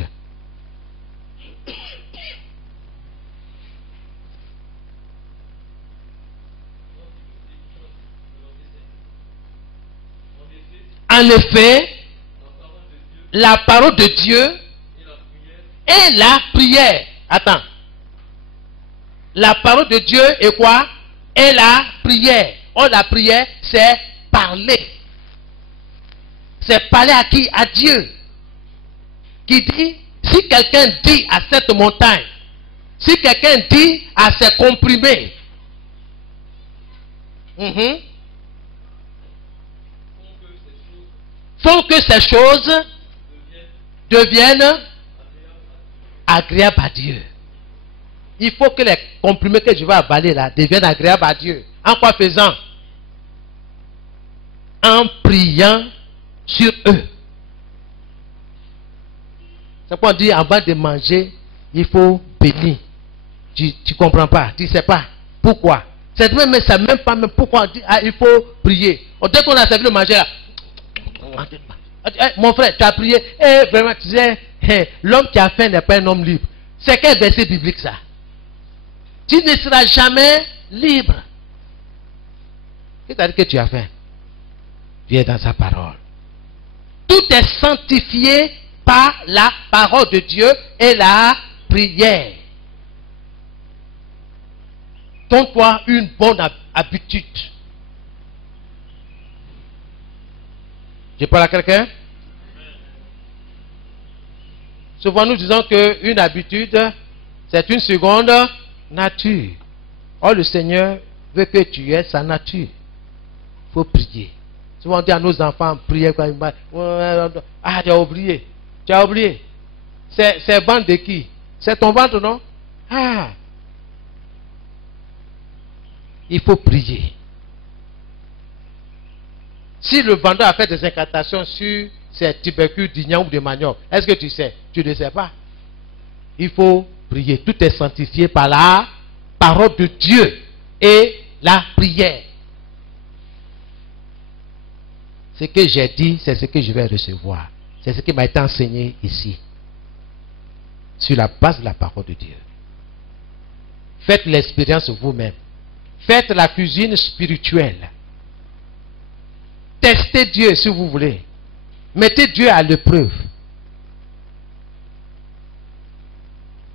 En effet, la parole de Dieu et la prière. Attends. La parole de Dieu est quoi? Et la prière. Oh, la prière, c'est parler. C'est parler à qui? À Dieu. Qui dit, si quelqu'un dit à cette montagne, si quelqu'un dit à ces comprimés, font que ces choses deviennent agréables à Dieu. Il faut que les comprimés que je vais avaler là deviennent agréables à Dieu. En quoi faisant? En priant sur eux. C'est pourquoi on dit avant de manger, il faut bénir. Tu ne comprends pas, tu ne sais pas. Pourquoi? C'est même ça, même pas même pourquoi on dit ah, il faut prier. Dès qu'on a servi le manger là, mon frère, tu as prié, vraiment tu sais, l'homme qui a faim n'est pas un homme libre. C'est quel verset biblique ça? Tu ne seras jamais libre. Qu'est-ce que tu as dit que tu as faim? Tu es dans sa parole. Tout est sanctifié par la parole de Dieu et la prière. Donne-toi une bonne habitude. Je parle à quelqu'un? Souvent nous disons qu'une habitude, c'est une seconde nature. Or le Seigneur veut que tu aies sa nature. Il faut prier. Souvent on dit à nos enfants, priez quand ils meurent. Ah, tu as oublié. Tu as oublié. C'est ventre de qui? C'est ton ventre, non? Ah. Il faut prier. Si le vendeur a fait des incantations sur ces tubercules d'igname ou de manioc, est-ce que tu sais? Tu ne sais pas. Il faut prier. Tout est sanctifié par la parole de Dieu et la prière. Ce que j'ai dit, c'est ce que je vais recevoir. C'est ce qui m'a été enseigné ici. Sur la base de la parole de Dieu. Faites l'expérience vous-même. Faites la cuisine spirituelle. Testez Dieu si vous voulez. Mettez Dieu à l'épreuve.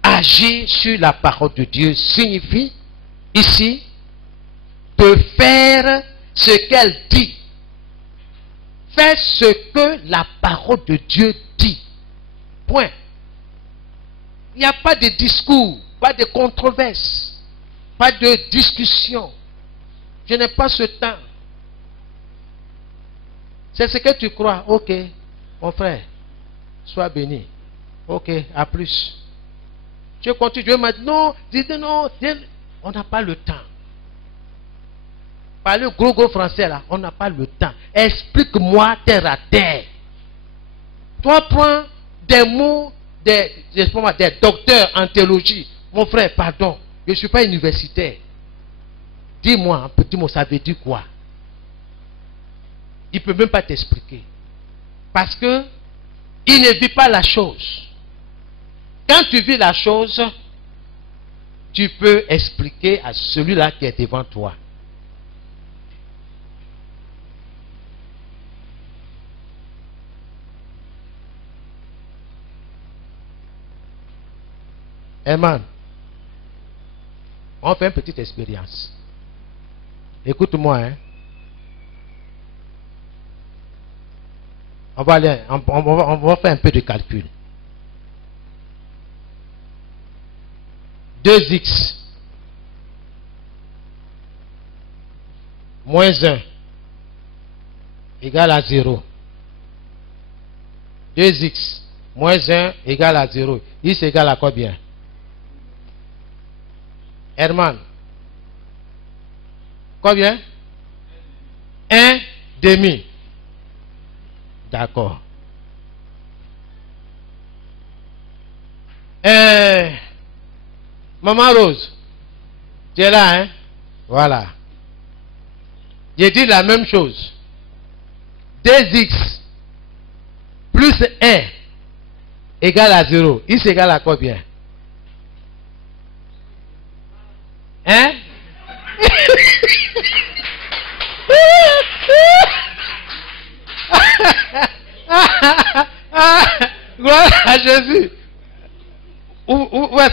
Agir sur la parole de Dieu signifie ici de faire ce qu'elle dit. Faire ce que la parole de Dieu dit. Point. Il n'y a pas de discours, pas de controverse, pas de discussion. Je n'ai pas ce temps. C'est ce que tu crois. Ok, mon frère, sois béni. Ok, à plus. Tu continues, Dieu m'a dit non, dis non. On n'a pas le temps. parler gros français là, on n'a pas le temps. Explique-moi terre à terre. Toi, prends des mots des docteurs en théologie. Mon frère, pardon, je ne suis pas universitaire. Dis-moi, un petit mot, ça veut dire quoi? Il ne peut même pas t'expliquer. Parce que il ne vit pas la chose. Quand tu vis la chose, tu peux expliquer à celui-là qui est devant toi. Herman, on fait une petite expérience. Écoute-moi, hein. On va faire un peu de calcul. 2x moins 1 égale à 0. 2x moins 1 égale à 0. X égale à combien? Herman. Combien? 1 demi. D'accord. Maman Rose, tu es là, hein? Voilà. J'ai dit la même chose. 2x plus 1 égale à 0. X égale à combien? Hein? Gloire à Jésus.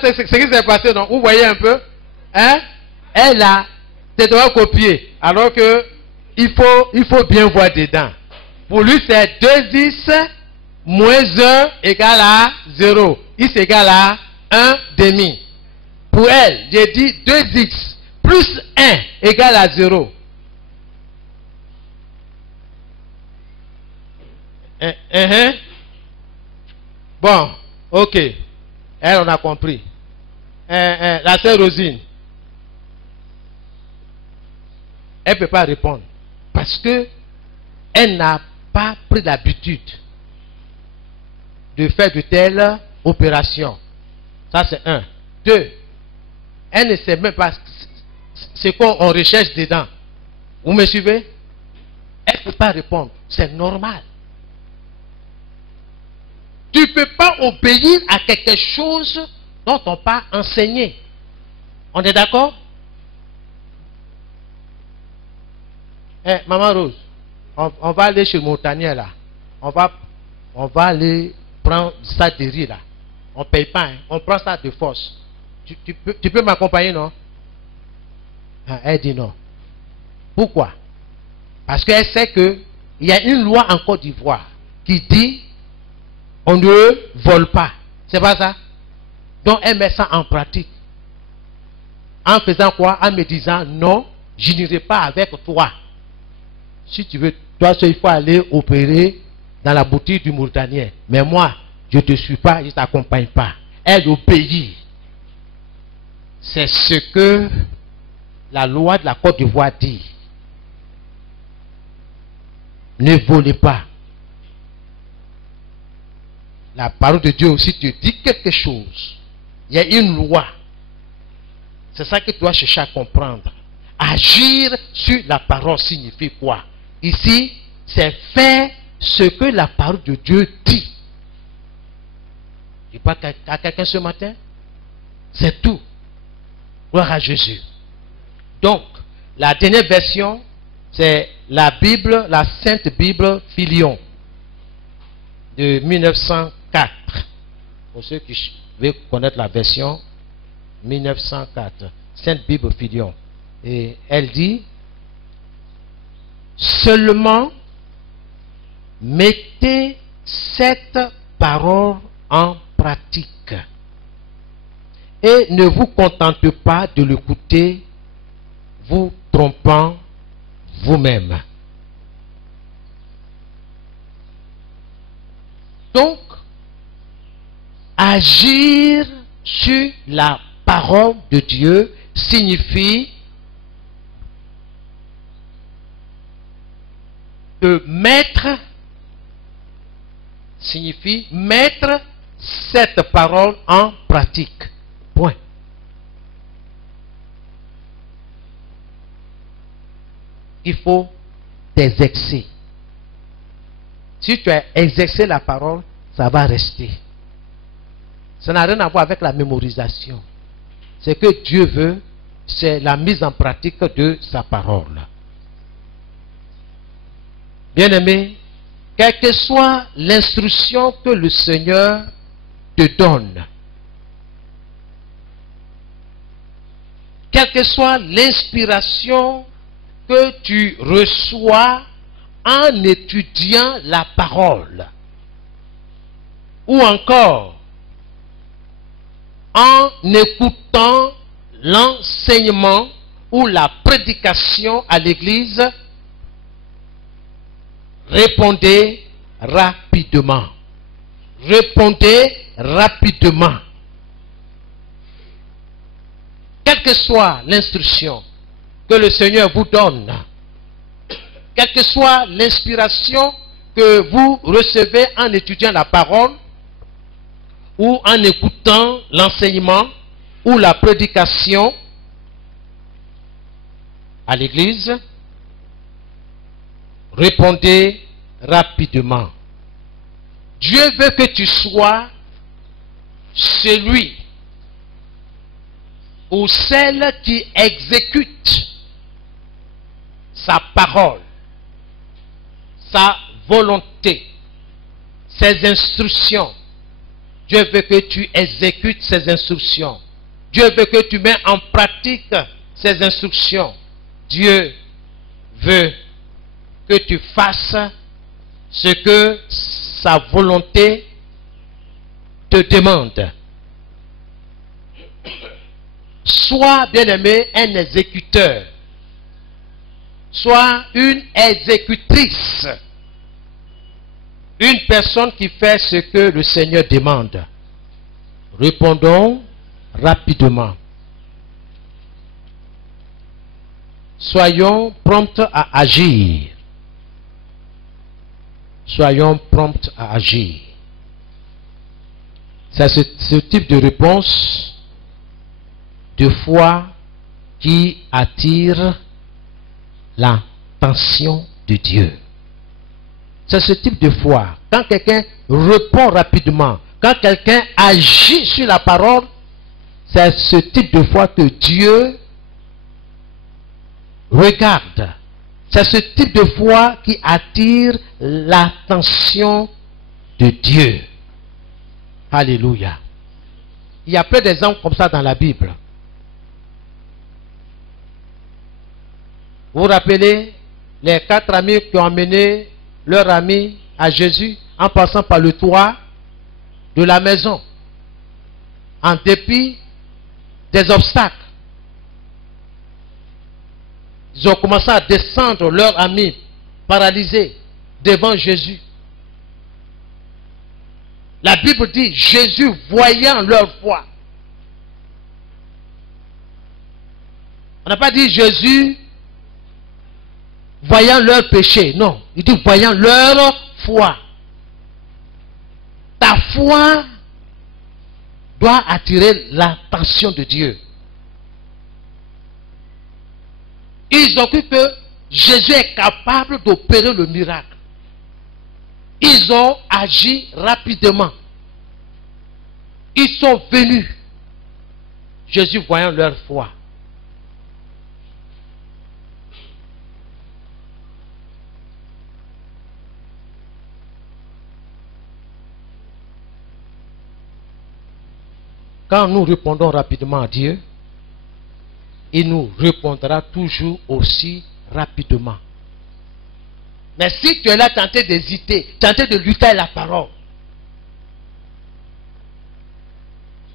C'est ce qui s'est passé, non? Vous voyez un peu? Hein? Elle a, tu dois copier. Alors que il faut bien voir dedans. Pour lui, c'est 2x moins 1 égale à 0. X égale à 1 demi. Pour elle, j'ai dit 2x plus 1 égale à 0. Bon, ok. Elle, on a compris. La sœur Rosine, elle ne peut pas répondre. Parce que elle n'a pas pris l'habitude de faire de telles opérations. Ça, c'est 1. 2. Elle ne sait même pas ce qu'on recherche dedans. Vous me suivez? Elle ne peut pas répondre. C'est normal. Tu ne peux pas obéir à quelque chose dont on n'a pas enseigné. On est d'accord? Maman Rose, on va aller chez le montagnard là. On va aller prendre ça de riz là. On ne paye pas, hein. On prend ça de force. Tu peux m'accompagner, non? Elle dit non. Pourquoi? Parce qu'elle sait qu'il y a une loi en Côte d'Ivoire qui dit on ne vole pas. C'est pas ça? Donc elle met ça en pratique. En faisant quoi? En me disant non, je n'irai pas avec toi. Si tu veux, toi seul, il faut aller opérer dans la boutique du Mauritanien. Mais moi, je ne te suis pas, je ne t'accompagne pas. Elle obéit. C'est ce que la loi de la Côte d'Ivoire dit. Ne volez pas. La parole de Dieu aussi te dit quelque chose. Il y a une loi. C'est ça que tu dois chercher à comprendre. Agir sur la parole signifie quoi? Ici, c'est faire ce que la parole de Dieu dit. Je parle à quelqu'un ce matin. C'est tout. Gloire à Jésus. Donc, la dernière version, c'est la Bible, la Sainte Bible Filion de 1904. Pour ceux qui veulent connaître la version 1904, Sainte Bible Filion. Et elle dit, seulement mettez cette parole en pratique et ne vous contentez pas de l'écouter, vous trompant vous-même. Donc, agir sur la parole de Dieu signifie de mettre signifie mettre cette parole en pratique. Point. Il faut t'exercer. Si tu as exercé la parole, ça va rester. Ça n'a rien à voir avec la mémorisation. Ce que Dieu veut, c'est la mise en pratique de sa parole. Bien-aimé, quelle que soit l'instruction que le Seigneur te donne, quelle que soit l'inspiration que tu reçois en étudiant la parole, ou encore en écoutant l'enseignement ou la prédication à l'église, répondez rapidement. Répondez rapidement. Quelle que soit l'instruction que le Seigneur vous donne, quelle que soit l'inspiration que vous recevez en étudiant la parole, ou en écoutant l'enseignement ou la prédication à l'église, répondez rapidement. Dieu veut que tu sois celui ou celle qui exécute sa parole, sa volonté, ses instructions. Dieu veut que tu exécutes ses instructions. Dieu veut que tu mets en pratique ses instructions. Dieu veut que tu fasses ce que sa volonté te demande. Sois, bien-aimé, un exécuteur. Sois une exécutrice. Une personne qui fait ce que le Seigneur demande. Répondons rapidement. Soyons prompts à agir. Soyons prompts à agir. C'est ce type de réponse de foi qui attire l'attention de Dieu. C'est ce type de foi. Quand quelqu'un répond rapidement, quand quelqu'un agit sur la parole, c'est ce type de foi que Dieu regarde. C'est ce type de foi qui attire l'attention de Dieu. Alléluia. Il y a plein d'exemples comme ça dans la Bible. Vous vous rappelez les 4 amis qui ont amené leur ami à Jésus en passant par le toit de la maison, en dépit des obstacles. Ils ont commencé à descendre leur ami paralysé devant Jésus. La Bible dit, Jésus voyant leur foi. On n'a pas dit Jésus voyant leur péché. Non, il dit voyant leur foi. Ta foi doit attirer l'attention de Dieu. Ils ont cru que Jésus est capable d'opérer le miracle. Ils ont agi rapidement. Ils sont venus. Jésus voyant leur foi. Quand nous répondons rapidement à Dieu, il nous répondra toujours aussi rapidement. Mais si tu es là tenté d'hésiter, tenté de lutter à la parole,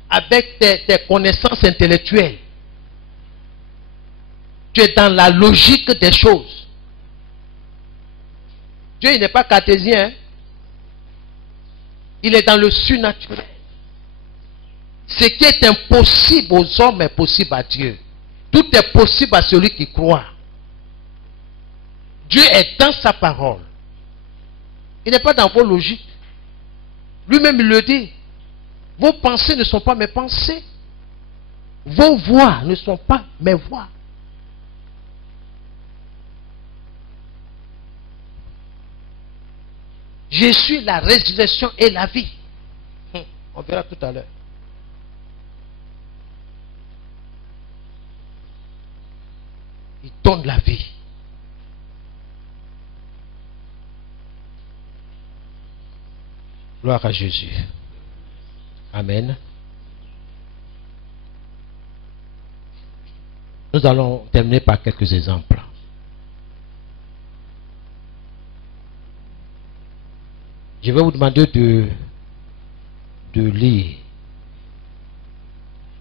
avec tes connaissances intellectuelles, tu es dans la logique des choses. Dieu n'est pas cartésien, hein? Il est dans le surnaturel. Ce qui est impossible aux hommes est possible à Dieu. Tout est possible à celui qui croit. Dieu est dans sa parole. Il n'est pas dans vos logiques. Lui-même, il le dit. Vos pensées ne sont pas mes pensées. Vos voix ne sont pas mes voix. Je suis la résurrection et la vie. On verra tout à l'heure. Il donne la vie. Gloire à Jésus. Amen. Nous allons terminer par quelques exemples. Je vais vous demander de lire.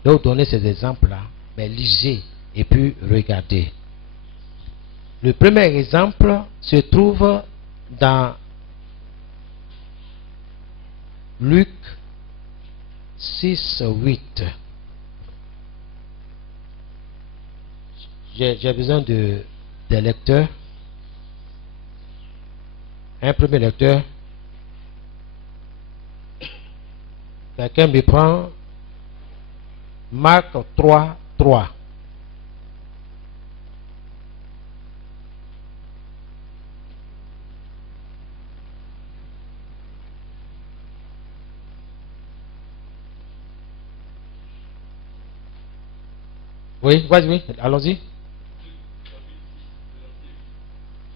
Je vais vous donner ces exemples-là, mais lisez et puis regardez. Le premier exemple se trouve dans Luc 6, 8. J'ai besoin des lecteurs. Un premier lecteur. Quelqu'un me prend Marc 3, 3. Oui, vas-y, allons-y.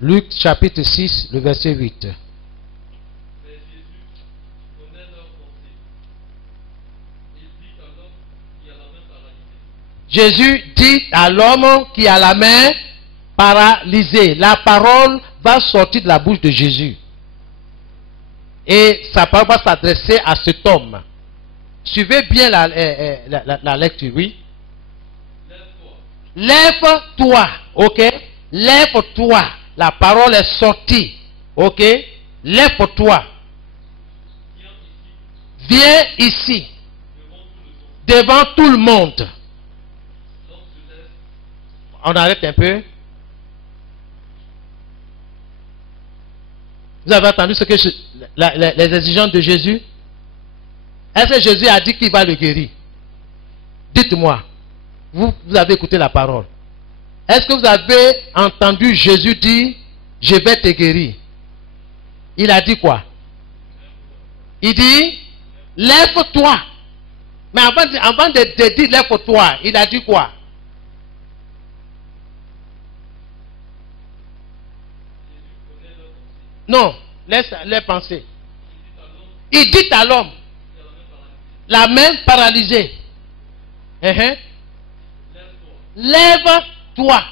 Luc chapitre 6, le verset 8. Jésus dit à l'homme qui a la main paralysée. La parole va sortir de la bouche de Jésus. Et sa parole va s'adresser à cet homme. Suivez bien la lecture, oui. Lève-toi, ok? Lève-toi. La parole est sortie, ok? Lève-toi. Viens ici. Devant tout le monde. On arrête un peu. Vous avez entendu ce que les exigences de Jésus? Est-ce que Jésus a dit qu'il va le guérir? Dites-moi. Vous avez écouté la parole. Est-ce que vous avez entendu Jésus dire, je vais te guérir? Il a dit quoi? Il dit, lève-toi. Mais avant de dire lève-toi, il a dit quoi? Non, laisse les penser. Il dit à l'homme, la main paralysée, lève-toi.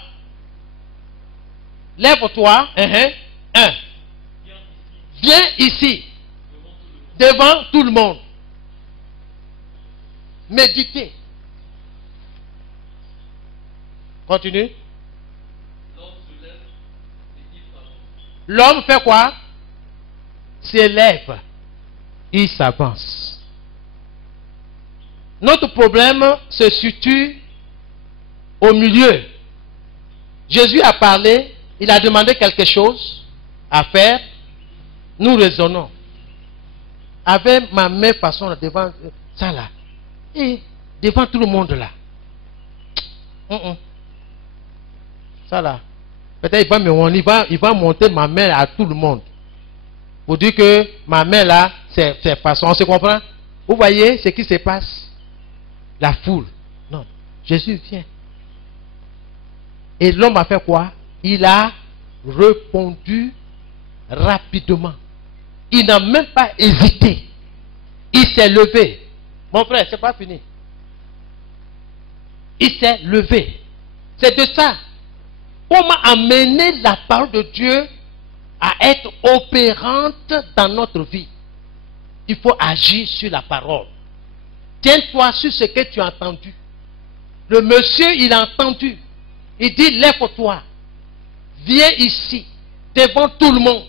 Lève-toi. Viens ici. Devant tout le monde. Méditez. Continue. L'homme fait quoi? S'élève. Il s'avance. Notre problème se situe au milieu. Jésus a parlé, il a demandé quelque chose à faire. Nous raisonnons. Avec ma main façon devant ça là. Et devant tout le monde là. Ça là. Peut-être il va monter ma main à tout le monde. Pour dire que ma main là, c'est façon. On se comprend? Vous voyez ce qui se passe? La foule. Non. Jésus vient. Et l'homme a fait quoi? Il a répondu rapidement. Il n'a même pas hésité. Il s'est levé. Mon frère, c'est pas fini. Il s'est levé. C'est de ça. Comment amener la parole de Dieu à être opérante dans notre vie? Il faut agir sur la parole. Tiens-toi sur ce que tu as entendu. Le monsieur, il a entendu. Il dit, lève-toi. Viens ici, devant tout le monde.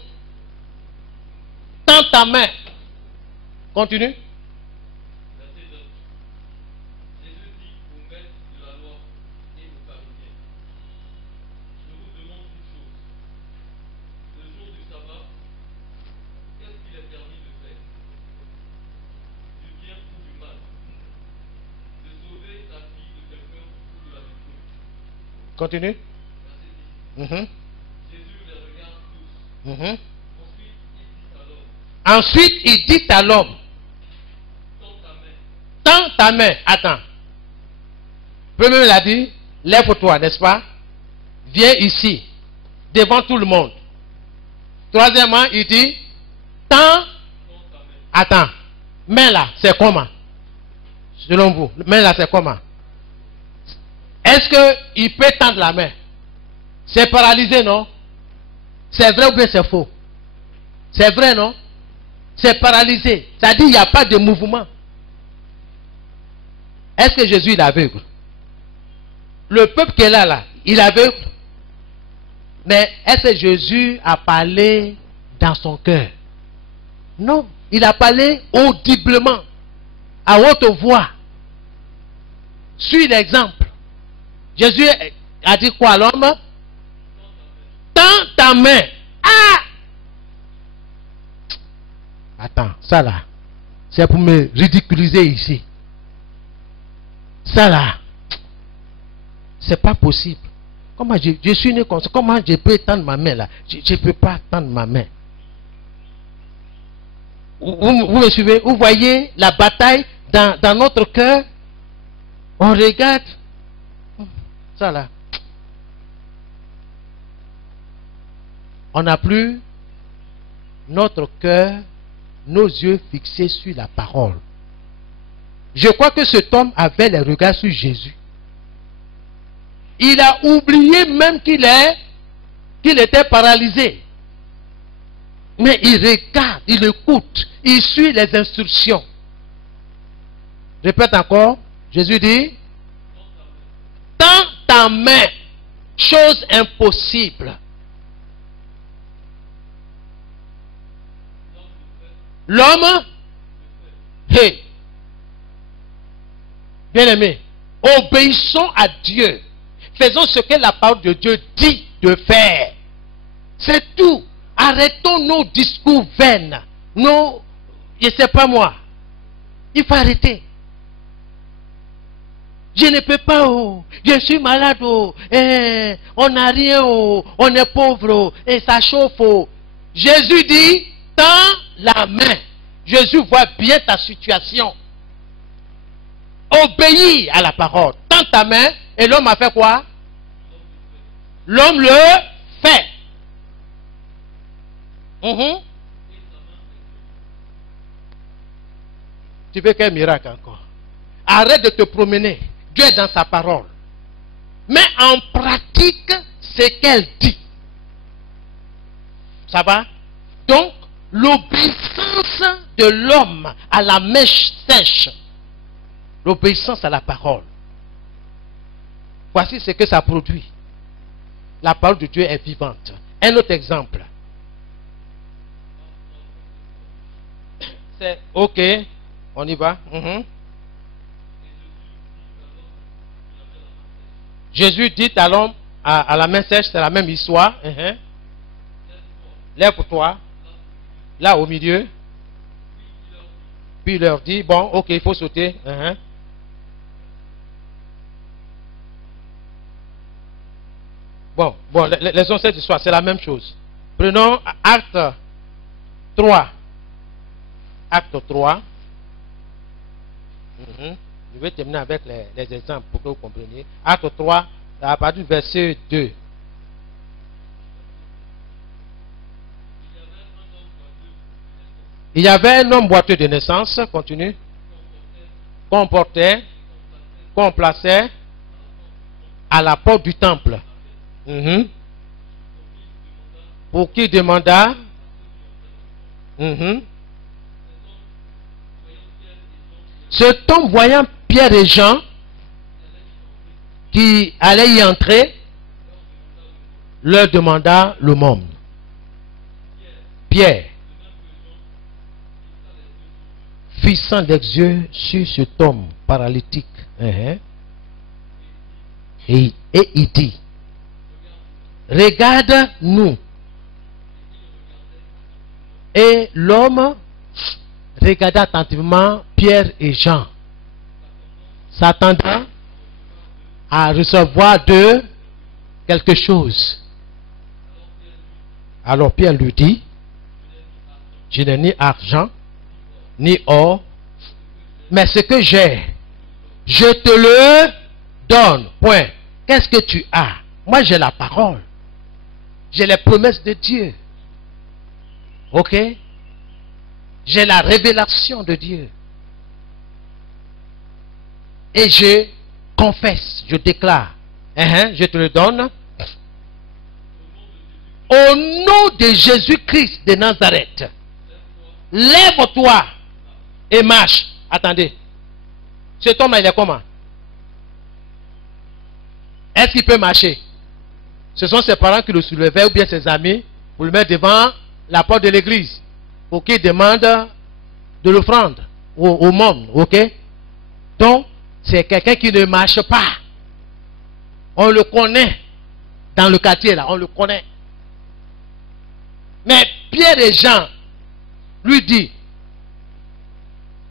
Tends ta main. Continue. Continue. Mhm. Mhm. Ensuite, il dit à l'homme, tends ta main. Attends. Premier, il a dit, lève-toi, n'est-ce pas? Viens ici, devant tout le monde. Troisièmement, il dit, tends. Attends. Main là, c'est comment? Selon vous, main là, c'est comment? Est-ce qu'il peut tendre la main? C'est paralysé, non? C'est vrai ou bien c'est faux? C'est vrai, non? C'est paralysé. Ça dit qu'il n'y a pas de mouvement. Est-ce que Jésus est aveugle? Le peuple qui est là, il est aveugle. Mais est-ce que Jésus a parlé dans son cœur? Non. Il a parlé audiblement, à haute voix. Suis l'exemple. Jésus a dit quoi à l'homme? Tends ta main. Ah! Attends, ça là, c'est pour me ridiculiser ici. Ça là, c'est pas possible. Comment je suis né comme ça? Comment je peux tendre ma main là? Je ne peux pas tendre ma main. Vous me suivez? Vous voyez la bataille dans notre cœur? On regarde. Ça là. On n'a plus notre cœur, nos yeux fixés sur la parole. Je crois que cet homme avait les regards sur Jésus. Il a oublié même qu'il était paralysé. Mais il regarde, il écoute, il suit les instructions. Répète encore. Jésus dit, tends ta main, chose impossible. L'homme, hey, bien-aimé, obéissons à Dieu. Faisons ce que la parole de Dieu dit de faire. C'est tout. Arrêtons nos discours vains. Nos, je ne sais pas moi. Il faut arrêter. Je ne peux pas, oh, je suis malade, oh, on n'a rien, oh, on est pauvre, oh, et ça chauffe. Oh. Jésus dit, tends la main. Jésus voit bien ta situation. Obéis à la parole. Tends ta main, et l'homme a fait quoi? L'homme le fait. Tu veux quel miracle encore? Arrête de te promener. Dieu est dans sa parole. Mets en pratique ce qu'elle dit. Ça va? Donc, l'obéissance de l'homme à la mèche sèche. L'obéissance à la parole. Voici ce que ça produit. La parole de Dieu est vivante. Un autre exemple. C'est ok. On y va. Jésus dit à l'homme, à la main sèche, c'est la même histoire. Lève-toi. Là au milieu. Puis il leur dit, bon, ok, il faut sauter. Bon, laissons cette histoire, c'est la même chose. Prenons acte 3. Acte 3. Je vais terminer avec les exemples pour que vous compreniez. Acte 3, à partir du verset 2. Il y avait un homme boiteux de naissance, continue, qu'on portait, qu'on plaçait à la porte du temple. Pour qui demanda. Cet homme, voyant Pierre et Jean qui allaient y entrer, leur demanda l'aumône. Pierre, fixant les yeux sur cet homme paralytique, et il dit, regarde-nous. Et l'homme regarda attentivement Pierre et Jean, s'attendant à recevoir d'eux quelque chose. Alors Pierre lui dit, je n'ai ni argent, ni or, mais ce que j'ai, je te le donne. Point. Qu'est-ce que tu as? Moi j'ai la parole. J'ai les promesses de Dieu. Ok? J'ai la révélation de Dieu. Et je confesse, je déclare. Je te le donne. Au nom de Jésus-Christ de Nazareth, lève-toi et marche. Attendez. Cet homme, il est comment? Est-ce qu'il peut marcher? Ce sont ses parents qui le soulevaient ou bien ses amis pour le mettre devant la porte de l'église pour qu'il demande de l'offrande au monde. Ok? Donc, c'est quelqu'un qui ne marche pas. On le connaît dans le quartier là, on le connaît. Mais Pierre et Jean lui disent,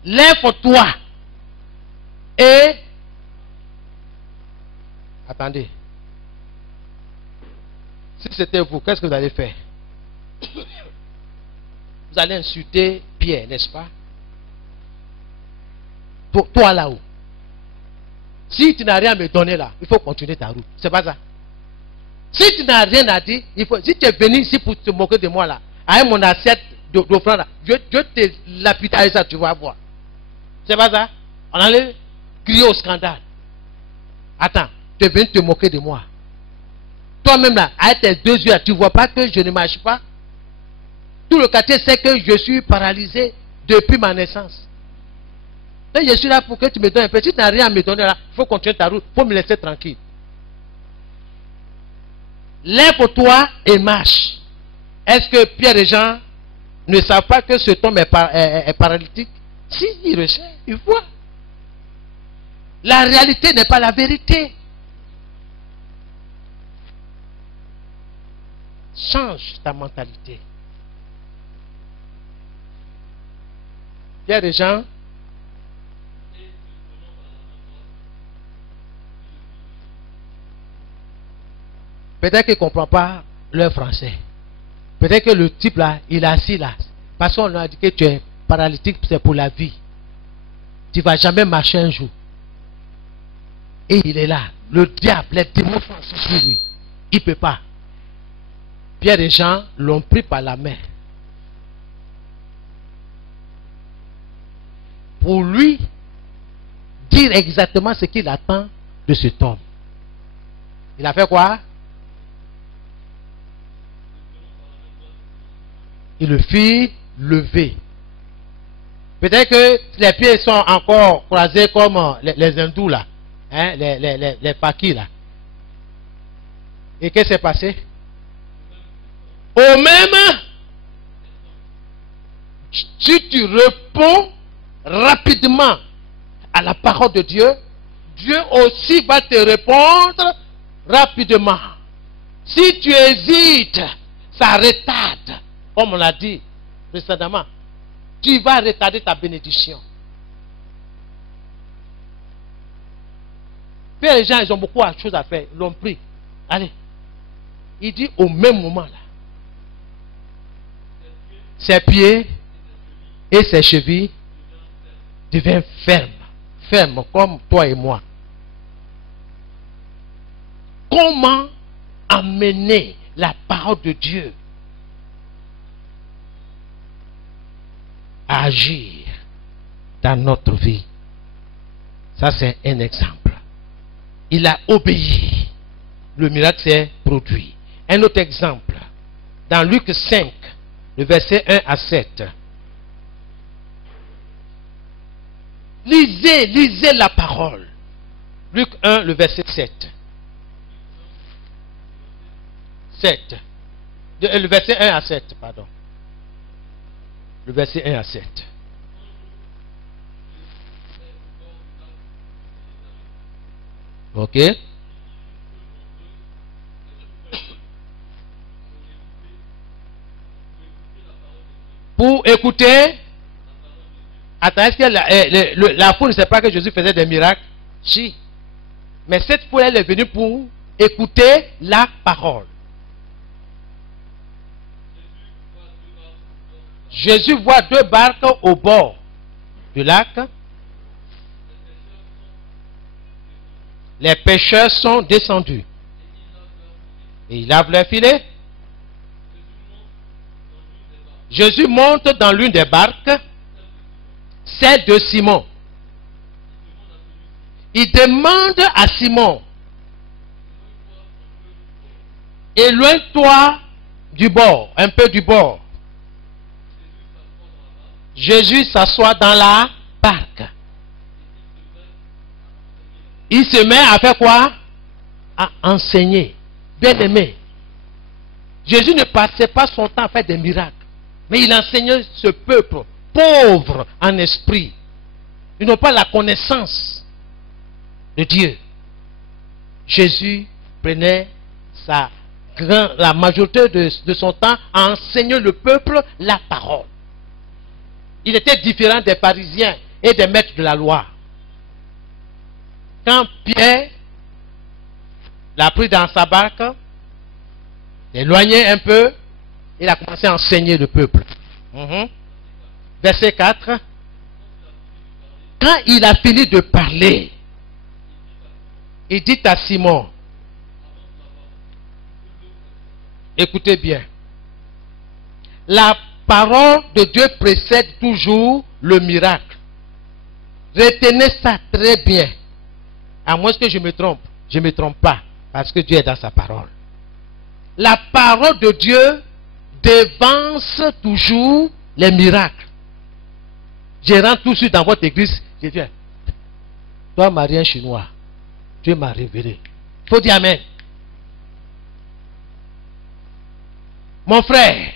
lève-toi et... Attendez. Si c'était vous, qu'est-ce que vous allez faire? Vous allez insulter Pierre, n'est-ce pas? Toi là-haut. Si tu n'as rien à me donner là, il faut continuer ta route. C'est pas ça. Si tu n'as rien à dire, si tu es venu ici pour te moquer de moi là, avec mon assiette d'offrande là, je te lapidage ça, tu vas voir. C'est pas ça. On allait crier au scandale. Attends, tu es venu te moquer de moi. Toi-même là, avec tes deux yeux, tu ne vois pas que je ne marche pas. Tout le quartier sait que je suis paralysé depuis ma naissance. Et je suis là pour que tu me donnes un peu. Si tu n'as rien à me donner là, il faut continuer ta route, il faut me laisser tranquille. Lève-toi et marche. Est-ce que Pierre et Jean ne savent pas que cet homme est paralytique? Si, ils recherchent, ils voient. La réalité n'est pas la vérité. Change ta mentalité. Pierre et Jean, peut-être qu'il ne comprend pas leur français. Peut-être que le type là, il est assis là. Parce qu'on a dit que tu es paralytique, c'est pour la vie. Tu ne vas jamais marcher un jour. Et il est là. Le diable, les démons sont sur lui. Il ne peut pas. Pierre et Jean l'ont pris par la main. Pour lui dire exactement ce qu'il attend de cet homme. Il a fait quoi? Il le fit lever. Peut-être que les pieds sont encore croisés comme les hindous là. Hein, les paquis là. Et qu'est-ce qui s'est passé? Au même, si tu réponds rapidement à la parole de Dieu, Dieu aussi va te répondre rapidement. Si tu hésites, ça retarde. Comme on l'a dit précédemment, tu vas retarder ta bénédiction. Puis les gens, ils ont beaucoup de choses à faire. Ils l'ont pris. Allez. Il dit au même moment là. Ses pieds et ses chevilles deviennent fermes. Fermes comme toi et moi. Comment amener la parole de Dieu à agir dans notre vie? Ça, c'est un exemple. Il a obéi. Le miracle s'est produit. Un autre exemple. Dans Luc 5, le verset 1 à 7. Lisez la parole. Luc 1, le verset 7. Le verset 1 à 7, pardon. Le verset 1 à 7. Ok. Pour écouter. Attends, est-ce que la foule ne sait pas que Jésus faisait des miracles? Si. Mais cette foule, elle est venue pour Écoutez la parole. Jésus voit deux barques au bord du lac. Les pêcheurs sont descendus. Et ils lavent leurs filets. Jésus monte dans l'une des barques, celle de Simon. Il demande à Simon, éloigne-toi du bord, un peu du bord. Jésus s'assoit dans la barque. Il se met à faire quoi? À enseigner. Bien aimé. Jésus ne passait pas son temps à faire des miracles. Mais il enseignait ce peuple pauvre en esprit. Ils n'ont pas la connaissance de Dieu. Jésus prenait la majorité de son temps à enseigner le peuple la parole. Il était différent des pharisiens et des maîtres de la loi. Quand Pierre l'a pris dans sa barque, éloigné un peu, il a commencé à enseigner le peuple. Verset 4. Quand il a fini de parler, il dit à Simon, écoutez bien, la parole de Dieu précède toujours le miracle. Retenez ça très bien. À moins que je me trompe. Je ne me trompe pas. Parce que Dieu est dans sa parole. La parole de Dieu devance toujours les miracles. Je rentre tout de suite dans votre église. Je dis, toi, Marien chinois, Dieu m'a révélé. Il faut dire Amen. Mon frère,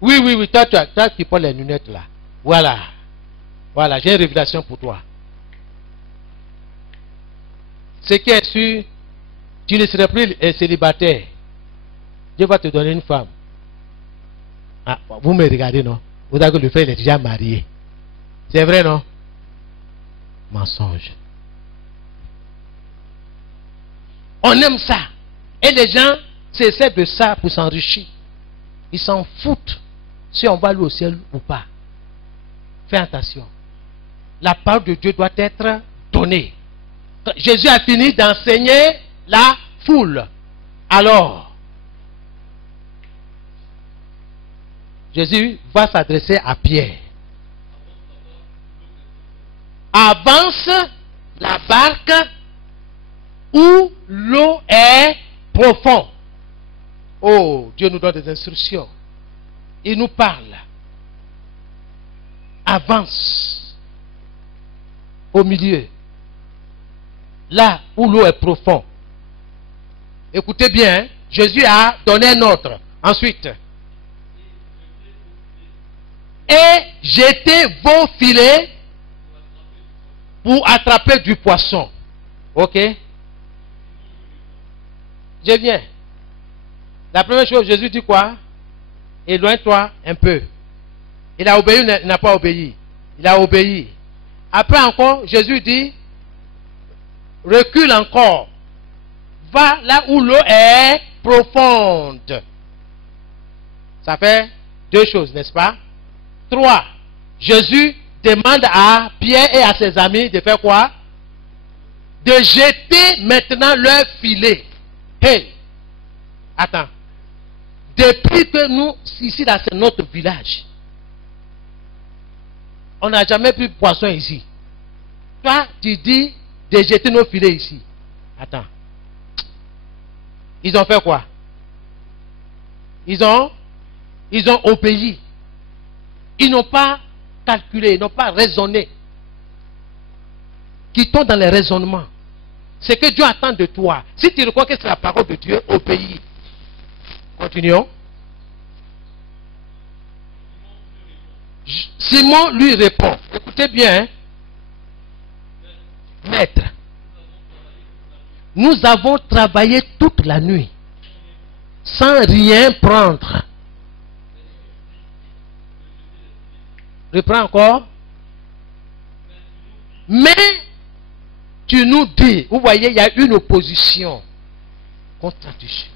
oui, toi qui portes les lunettes là. Voilà, j'ai une révélation pour toi. Ce qui est sûr, tu ne seras plus célibataire. Dieu va te donner une femme. Ah, vous me regardez, non? Vous avez que le frère il est déjà marié. C'est vrai, non? Mensonge. On aime ça. Et les gens s'essaient de ça pour s'enrichir. Ils s'en foutent si on va aller au ciel ou pas. Fais attention. La parole de Dieu doit être donnée. Jésus a fini d'enseigner la foule. Alors, Jésus va s'adresser à Pierre. Avance la barque où l'eau est profonde. Oh, Dieu nous donne des instructions. Il nous parle. Avance au milieu. Là où l'eau est profonde. Écoutez bien, hein? Jésus a donné un ordre. Ensuite, et jetez vos filets pour attraper du poisson. Ok? Je viens. La première chose, Jésus dit quoi? Éloigne-toi un peu. Il a obéi ou n'a pas obéi? Il a obéi. Après encore, Jésus dit, recule encore. Va là où l'eau est profonde. Ça fait deux choses, n'est-ce pas? 3. Jésus demande à Pierre et à ses amis de faire quoi? De jeter maintenant leur filet. Hey! Attends. Depuis que nous, ici, là, c'est notre village. On n'a jamais pris de poisson ici. Toi, tu dis de jeter nos filets ici. Attends. Ils ont fait quoi? Ils ont obéi. Ils n'ont pas calculé, ils n'ont pas raisonné. Quittons dans les raisonnements. Ce que Dieu attend de toi. Si tu reconnais que c'est la parole de Dieu, obéis. Continuons. Simon lui répond. Écoutez bien. Hein? Maître, nous avons travaillé toute la nuit sans rien prendre. Reprends encore. Mais tu nous dis, vous voyez, il y a une opposition. contradiction.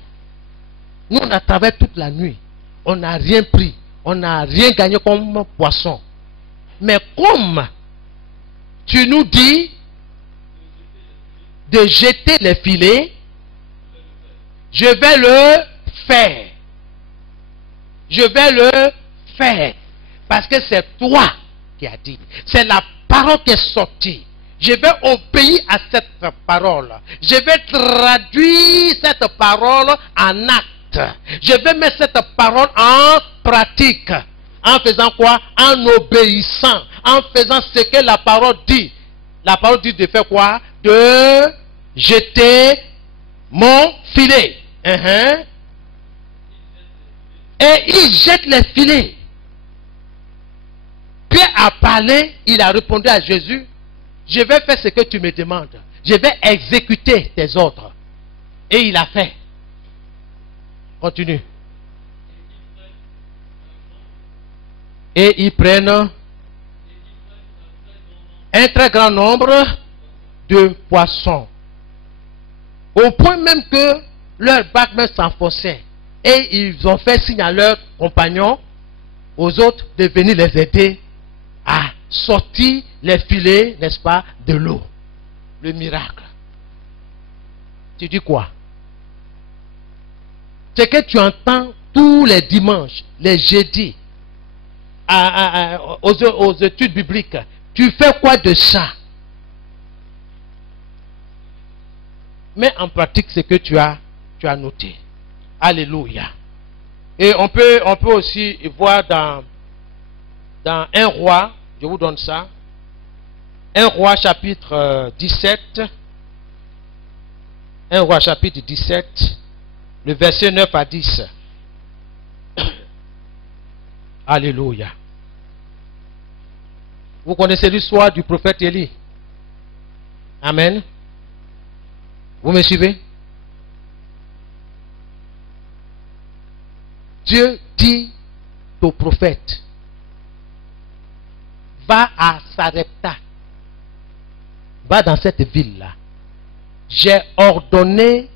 Nous, on a travaillé toute la nuit. On n'a rien pris. On n'a rien gagné comme poisson. Mais comme tu nous dis de jeter les filets, je vais le faire. Je vais le faire. Parce que c'est toi qui as dit. C'est la parole qui est sortie. Je vais obéir à cette parole. Je vais traduire cette parole en acte. Je vais mettre cette parole en pratique. En faisant quoi? En obéissant. En faisant ce que la parole dit. La parole dit de faire quoi? De jeter mon filet. Et il jette les filets. Pierre a parlé, il a répondu à Jésus, je vais faire ce que tu me demandes. Je vais exécuter tes ordres. Et il a fait. Continue. Et ils prennent un très grand nombre de poissons. Au point même que leur bac même s'enfonçait. Et ils ont fait signe à leurs compagnons, aux autres, de venir les aider à sortir les filets, n'est-ce pas, de l'eau. Le miracle. Tu dis quoi? C'est que tu entends tous les dimanches, les jeudis, aux études bibliques. Tu fais quoi de ça? Mets en pratique ce que tu as noté. Alléluia. Et on peut aussi voir dans 1 Roi, je vous donne ça. 1 Roi chapitre 17. 1 Roi chapitre 17, le verset 9 à 10. Alléluia. Vous connaissez l'histoire du prophète Élie? Amen. Vous me suivez? Dieu dit au prophète, va à Sarepta, va dans cette ville-là. J'ai ordonné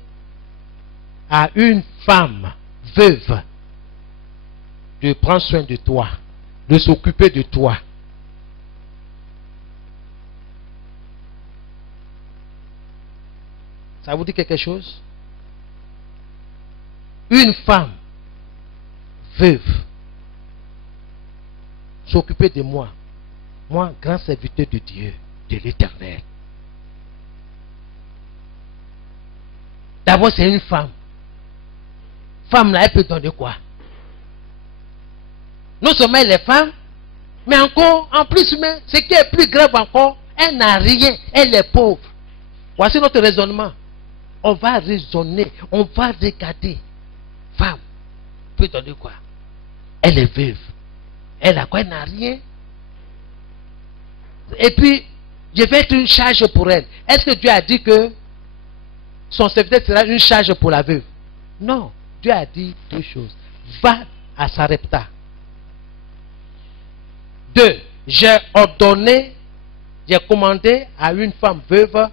à une femme veuve de prendre soin de toi, de s'occuper de toi. Ça vous dit quelque chose? Une femme veuve s'occuper de moi, moi, grand serviteur de Dieu, de l'Éternel. D'abord, c'est une femme. Femme là, elle peut donner quoi? Non seulement elle est femme, mais encore, en plus, mais ce qui est plus grave encore, elle n'a rien, elle est pauvre. Voici notre raisonnement. On va raisonner, on va regarder. Femme peut donner quoi? Elle est veuve. Elle a quoi? Elle n'a rien. Et puis, je vais être une charge pour elle. Est-ce que Dieu a dit que son serviteur sera une charge pour la veuve? Non. Dieu a dit deux choses. Va à Sarepta. 2. J'ai ordonné, j'ai commandé à une femme veuve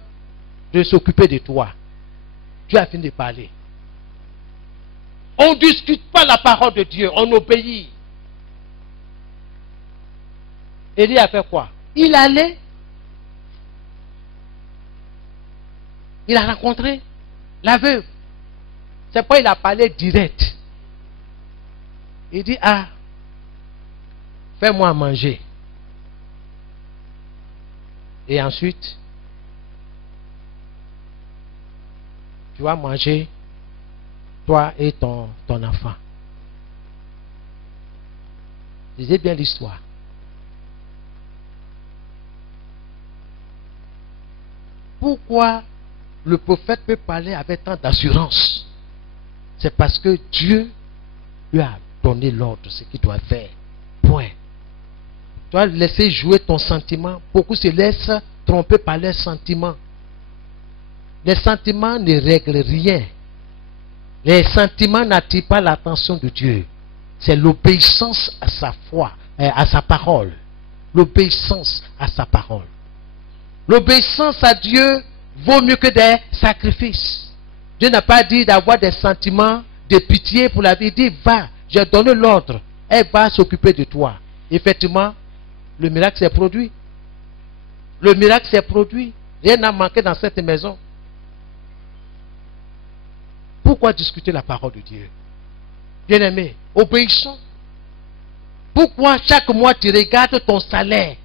de s'occuper de toi. Dieu a fini de parler. On ne discute pas la parole de Dieu, on obéit. Élie a fait quoi? Il allait. Il a rencontré la veuve. C'est pas il a parlé direct. Il dit, ah, fais-moi manger. Et ensuite, tu vas manger, toi et ton enfant. Lisez bien l'histoire. Pourquoi le prophète peut parler avec tant d'assurance? C'est parce que Dieu lui a donné l'ordre, ce qu'il doit faire. Point. Tu dois laisser jouer ton sentiment. Beaucoup se laissent tromper par leurs sentiments. Les sentiments ne règlent rien. Les sentiments n'attirent pas l'attention de Dieu. C'est l'obéissance à sa foi, à sa parole. L'obéissance à sa parole. L'obéissance à Dieu vaut mieux que des sacrifices. Dieu n'a pas dit d'avoir des sentiments de pitié pour la vie. Il dit, va, j'ai donné l'ordre. Elle va s'occuper de toi. Effectivement, le miracle s'est produit. Le miracle s'est produit. Rien n'a manqué dans cette maison. Pourquoi discuter la parole de Dieu? Bien-aimé, obéissons. Pourquoi chaque mois tu regardes ton salaire?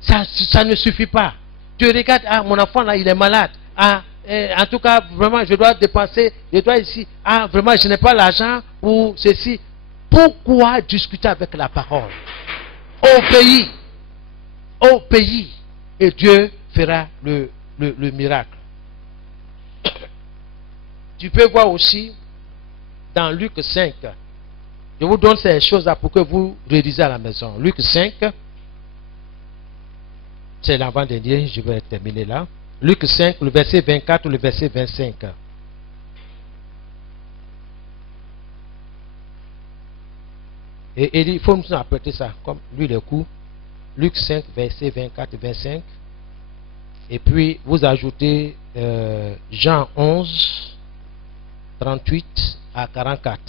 Ça ne suffit pas. Tu regardes, ah, mon enfant là, il est malade. Ah, en tout cas, vraiment, je dois dépenser, je dois ici. Ah, vraiment, je n'ai pas l'argent pour ceci. Pourquoi discuter avec la parole? Obéis. Obéis. Et Dieu fera le miracle. Tu peux voir aussi dans Luc 5. Je vous donne ces choses-là pour que vous réalisez à la maison. Luc 5. C'est l'avant-dernier, je vais terminer là. Luc 5, le verset 24 ou le verset 25. Et il faut nous apprêter ça, comme lui le coup. Luc 5, verset 24 et 25. Et puis, vous ajoutez Jean 11, 38 à 44.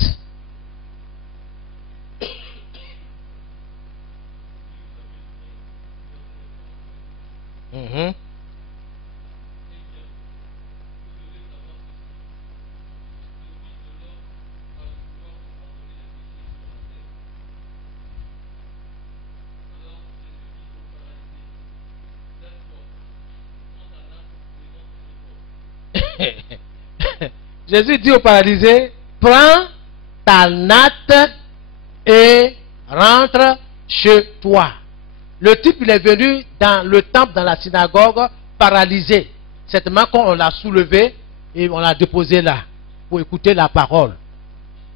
Jésus dit au paralysé, prends ta natte et rentre chez toi. Le type, il est venu dans le temple, dans la synagogue, paralysé. Certainement qu'on l'a soulevé et on l'a déposé là pour écouter la parole,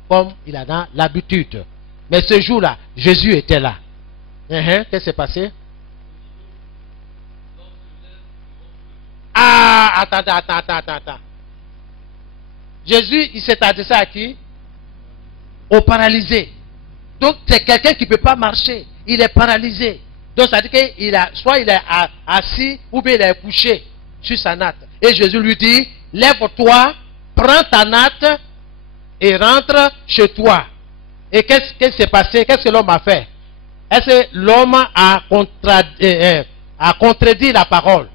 comme il a dans l'habitude. Mais ce jour-là, Jésus était là. Qu'est-ce qui s'est passé? Ah, attends. Jésus, il s'est adressé à qui? Au paralysé. Donc, c'est quelqu'un qui ne peut pas marcher. Il est paralysé. Donc, ça veut dire qu'il a, soit il est assis, ou bien il est couché sur sa natte. Et Jésus lui dit, lève-toi, prends ta natte et rentre chez toi. Et qu'est-ce qui s'est passé? Qu'est-ce que l'homme a fait? Est-ce que l'homme a contredit la parole?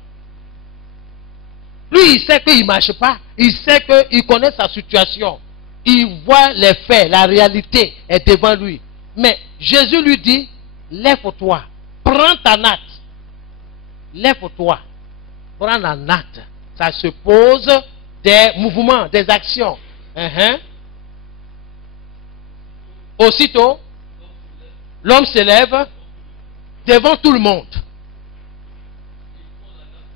Lui, il sait qu'il ne marche pas. Il sait qu'il connaît sa situation. Il voit les faits, la réalité est devant lui. Mais Jésus lui dit, lève-toi, prends ta natte. Lève-toi, prends la natte. Ça suppose des mouvements, des actions. Aussitôt, l'homme se lève devant tout le monde.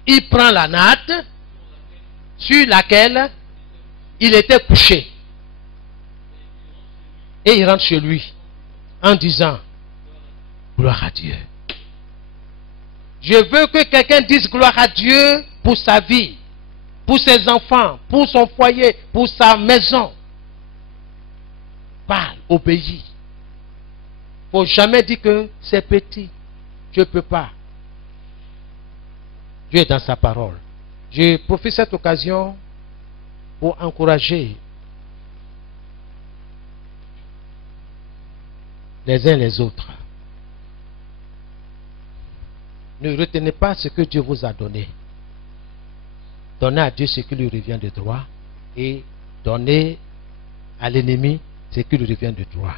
Il prend la natte sur laquelle il était couché. Et il rentre chez lui en disant, gloire à Dieu. Je veux que quelqu'un dise gloire à Dieu pour sa vie, pour ses enfants, pour son foyer, pour sa maison. Parle, obéis. Il ne faut jamais dire que c'est petit. Je ne peux pas. Dieu est dans sa parole. Je profite de cette occasion pour encourager les uns les autres. Ne retenez pas ce que Dieu vous a donné. Donnez à Dieu ce qui lui revient de droit et donnez à l'ennemi ce qui lui revient de droit.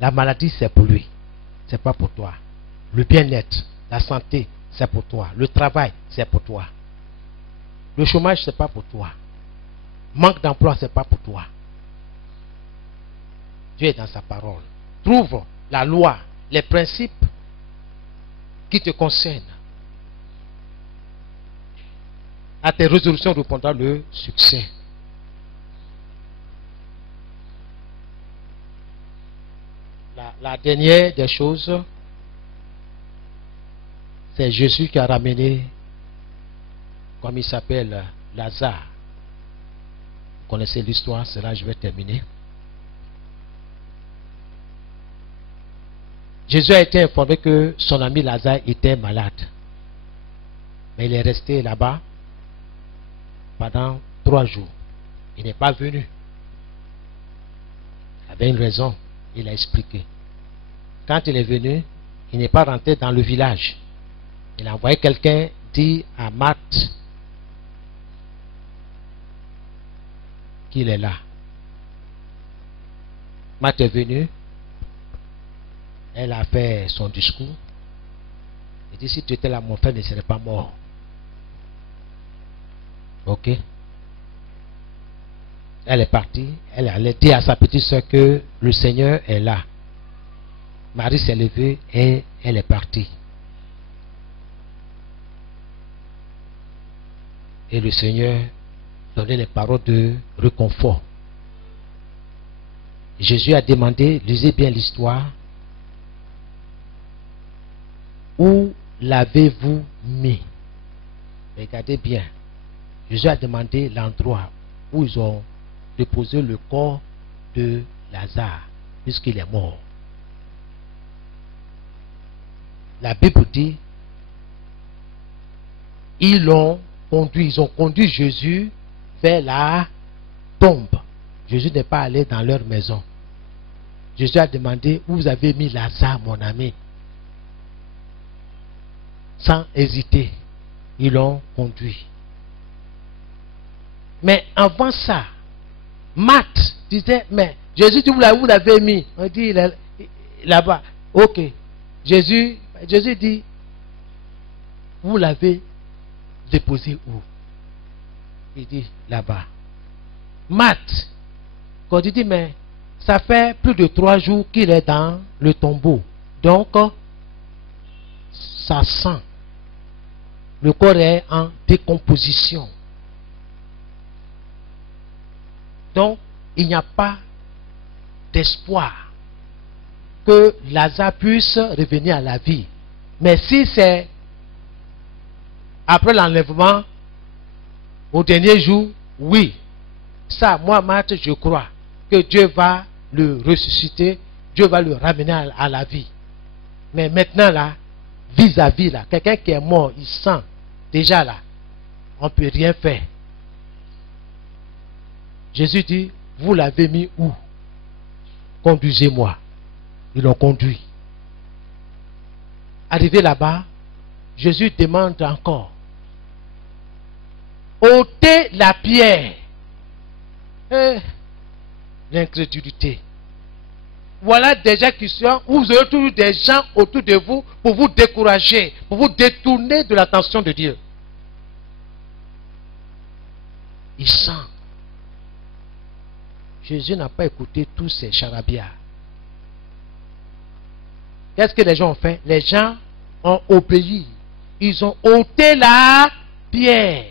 La maladie, c'est pour lui, c'est pas pour toi. Le bien-être, la santé, c'est pour toi. Le travail, c'est pour toi. Le chômage, c'est pas pour toi. Manque d'emploi, c'est pas pour toi. Dieu est dans sa parole. Trouve la loi, les principes qui te concernent. À tes résolutions répondra le succès. La dernière des choses, c'est Jésus qui a ramené, comme il s'appelle, Lazare. Vous connaissez l'histoire, c'est là que je vais terminer. Jésus a été informé que son ami Lazare était malade. Mais il est resté là-bas pendant 3 jours. il n'est pas venu. Il avait une raison, il a expliqué. Quand il est venu, il n'est pas rentré dans le village. Il a envoyé quelqu'un dire à Marthe qu'il est là. Marthe est venue, elle a fait son discours. Elle dit, si tu étais là, mon frère ne serait pas mort. Ok. Elle est partie, elle allait dire à sa petite soeur que le Seigneur est là. Marie s'est levée et elle est partie. Et le Seigneur donnait les paroles de réconfort. Jésus a demandé, lisez bien l'histoire, où l'avez-vous mis? Regardez bien. Jésus a demandé l'endroit où ils ont déposé le corps de Lazare, puisqu'il est mort. La Bible dit, ils ont conduit Jésus vers la tombe. Jésus n'est pas allé dans leur maison. Jésus a demandé, où vous avez mis Lazare, mon ami? Sans hésiter, ils l'ont conduit. Mais avant ça, Marthe disait, mais Jésus dit, où l'avez mis? On dit, il est là-bas. Ok. Jésus dit, vous l'avez déposé où? Il dit, là-bas. Marthe, quand il dit, mais ça fait plus de 3 jours qu'il est dans le tombeau. Donc, ça sent. Le corps est en décomposition. Donc, il n'y a pas d'espoir que Lazare puisse revenir à la vie. Mais si c'est après l'enlèvement, au dernier jour, oui. Ça, moi, Marthe, je crois que Dieu va le ressusciter, Dieu va le ramener à la vie. Mais maintenant, là, vis-à-vis, là, quelqu'un qui est mort, il sent déjà là, on ne peut rien faire. Jésus dit, vous l'avez mis où? Conduisez-moi. Ils l'ont conduit. Arrivé là-bas, Jésus demande encore, ôtez la pierre. L'incrédulité. Voilà déjà questions où vous aurez toujours des gens autour de vous pour vous décourager, pour vous détourner de l'attention de Dieu. Il sent. Jésus n'a pas écouté tous ces charabia. Qu'est-ce que les gens ont fait? Les gens ont obéi. Ils ont ôté la pierre.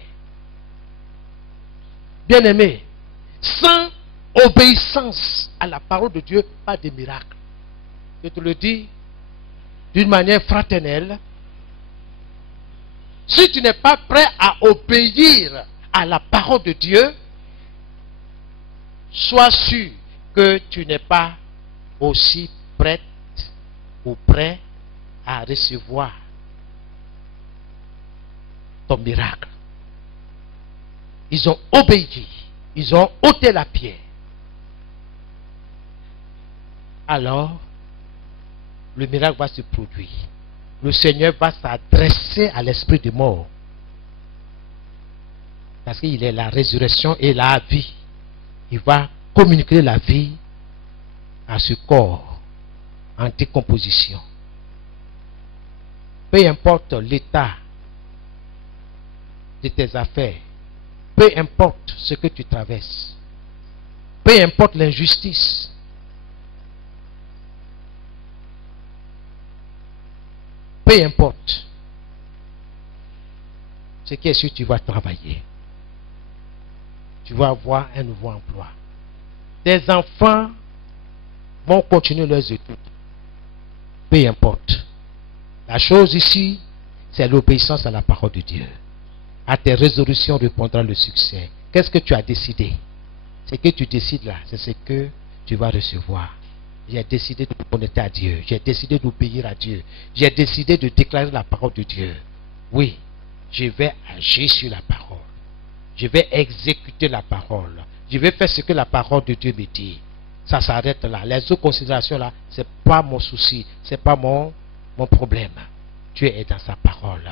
Bien-aimés, sans obéissance à la parole de Dieu, pas de miracle. Je te le dis d'une manière fraternelle. Si tu n'es pas prêt à obéir à la parole de Dieu, sois sûr que tu n'es pas aussi prête ou prêt à recevoir ton miracle. Ils ont obéi. Ils ont ôté la pierre. Alors, le miracle va se produire. Le Seigneur va s'adresser à l'esprit de mort. Parce qu'il est la résurrection et la vie. Il va communiquer la vie à ce corps en décomposition. Peu importe l'état de tes affaires, peu importe ce que tu traverses, peu importe l'injustice, peu importe ce qui est sûr, tu vas travailler. Tu vas avoir un nouveau emploi. Tes enfants vont continuer leurs études. Peu importe. La chose ici, c'est l'obéissance à la parole de Dieu. À tes résolutions répondra le succès. Qu'est-ce que tu as décidé? Ce que tu décides là, c'est ce que tu vas recevoir. J'ai décidé de me connecter à Dieu. J'ai décidé d'obéir à Dieu. J'ai décidé de déclarer la parole de Dieu. Oui, je vais agir sur la parole. Je vais exécuter la parole. Je vais faire ce que la parole de Dieu me dit. Ça s'arrête là. Les autres considérations là, ce n'est pas mon souci, ce n'est pas mon problème. Dieu est dans sa parole.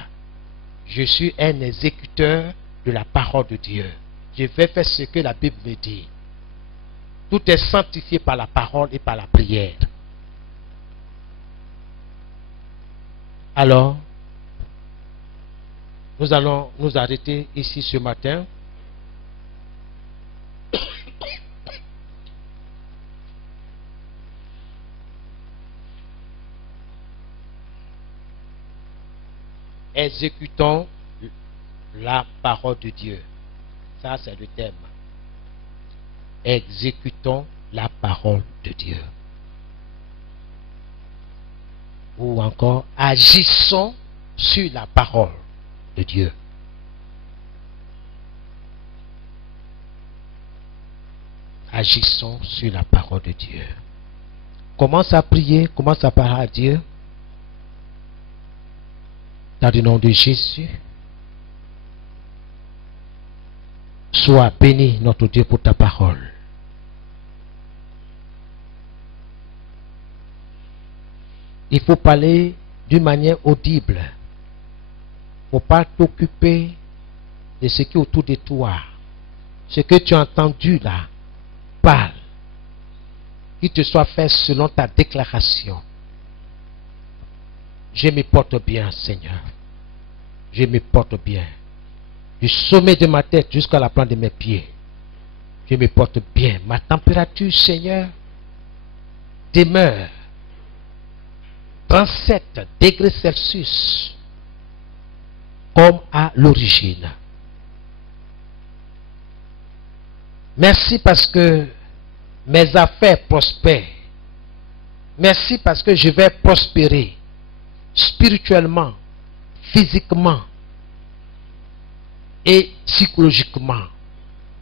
Je suis un exécuteur de la parole de Dieu. Je vais faire ce que la Bible me dit. Tout est sanctifié par la parole et par la prière. Alors, nous allons nous arrêter ici ce matin. Exécutons la parole de Dieu. Ça, c'est le thème. Exécutons la parole de Dieu. Ou encore, agissons sur la parole de Dieu. Agissons sur la parole de Dieu. Commence à prier, commence à parler à Dieu. Dans le nom de Jésus. Sois béni, notre Dieu, pour ta parole. Il faut parler d'une manière audible. Il ne faut pas t'occuper de ce qui est autour de toi. Ce que tu as entendu là, parle. Qu'il te soit fait selon ta déclaration. Je me porte bien, Seigneur. Je me porte bien. Du sommet de ma tête jusqu'à la plante de mes pieds. Je me porte bien. Ma température, Seigneur, demeure 37 degrés Celsius comme à l'origine. Merci parce que mes affaires prospèrent. Merci parce que je vais prospérer spirituellement, physiquement et psychologiquement.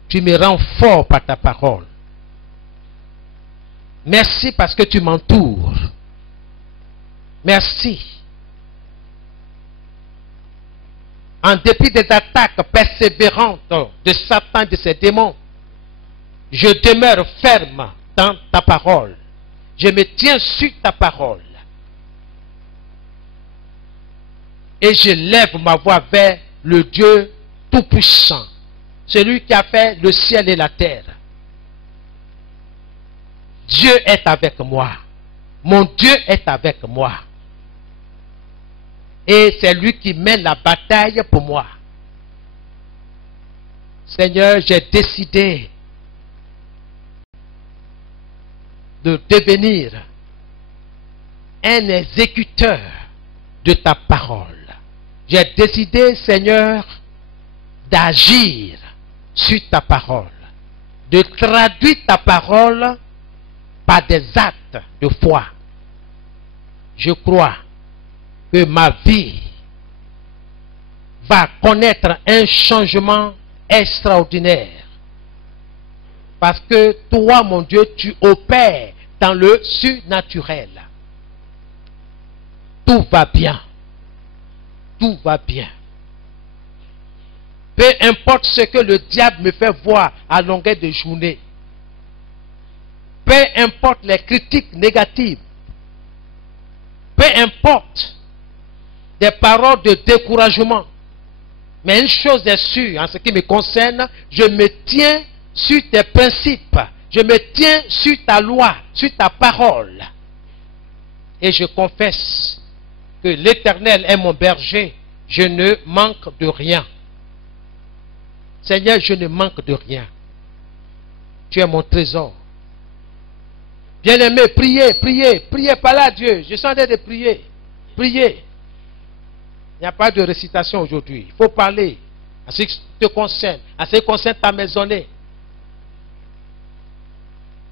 Tu me rends fort par ta parole. Merci parce que tu m'entoures. Merci. En dépit des attaques persévérantes de Satan et de ses démons, je demeure ferme dans ta parole. Je me tiens sur ta parole. Et je lève ma voix vers le Dieu Tout-Puissant, celui qui a fait le ciel et la terre. Dieu est avec moi. Mon Dieu est avec moi. Et c'est lui qui mène la bataille pour moi. Seigneur, j'ai décidé de devenir un exécuteur de ta parole. J'ai décidé, Seigneur, d'agir sur ta parole, de traduire ta parole par des actes de foi. Je crois que ma vie va connaître un changement extraordinaire. Parce que toi, mon Dieu, tu opères dans le surnaturel. Tout va bien. Tout va bien. Peu importe ce que le diable me fait voir à longueur de journée. Peu importe les critiques négatives. Peu importe des paroles de découragement. Mais une chose est sûre, en ce qui me concerne, je me tiens sur tes principes. Je me tiens sur ta loi, sur ta parole. Et je confesse que l'Éternel est mon berger. Je ne manque de rien. Seigneur, je ne manque de rien. Tu es mon trésor. Bien-aimé, priez, priez, priez par là, Dieu. Je suis en train de prier. Priez. Il n'y a pas de récitation aujourd'hui. Il faut parler à ce qui te concerne, à ce qui concerne ta maisonnée.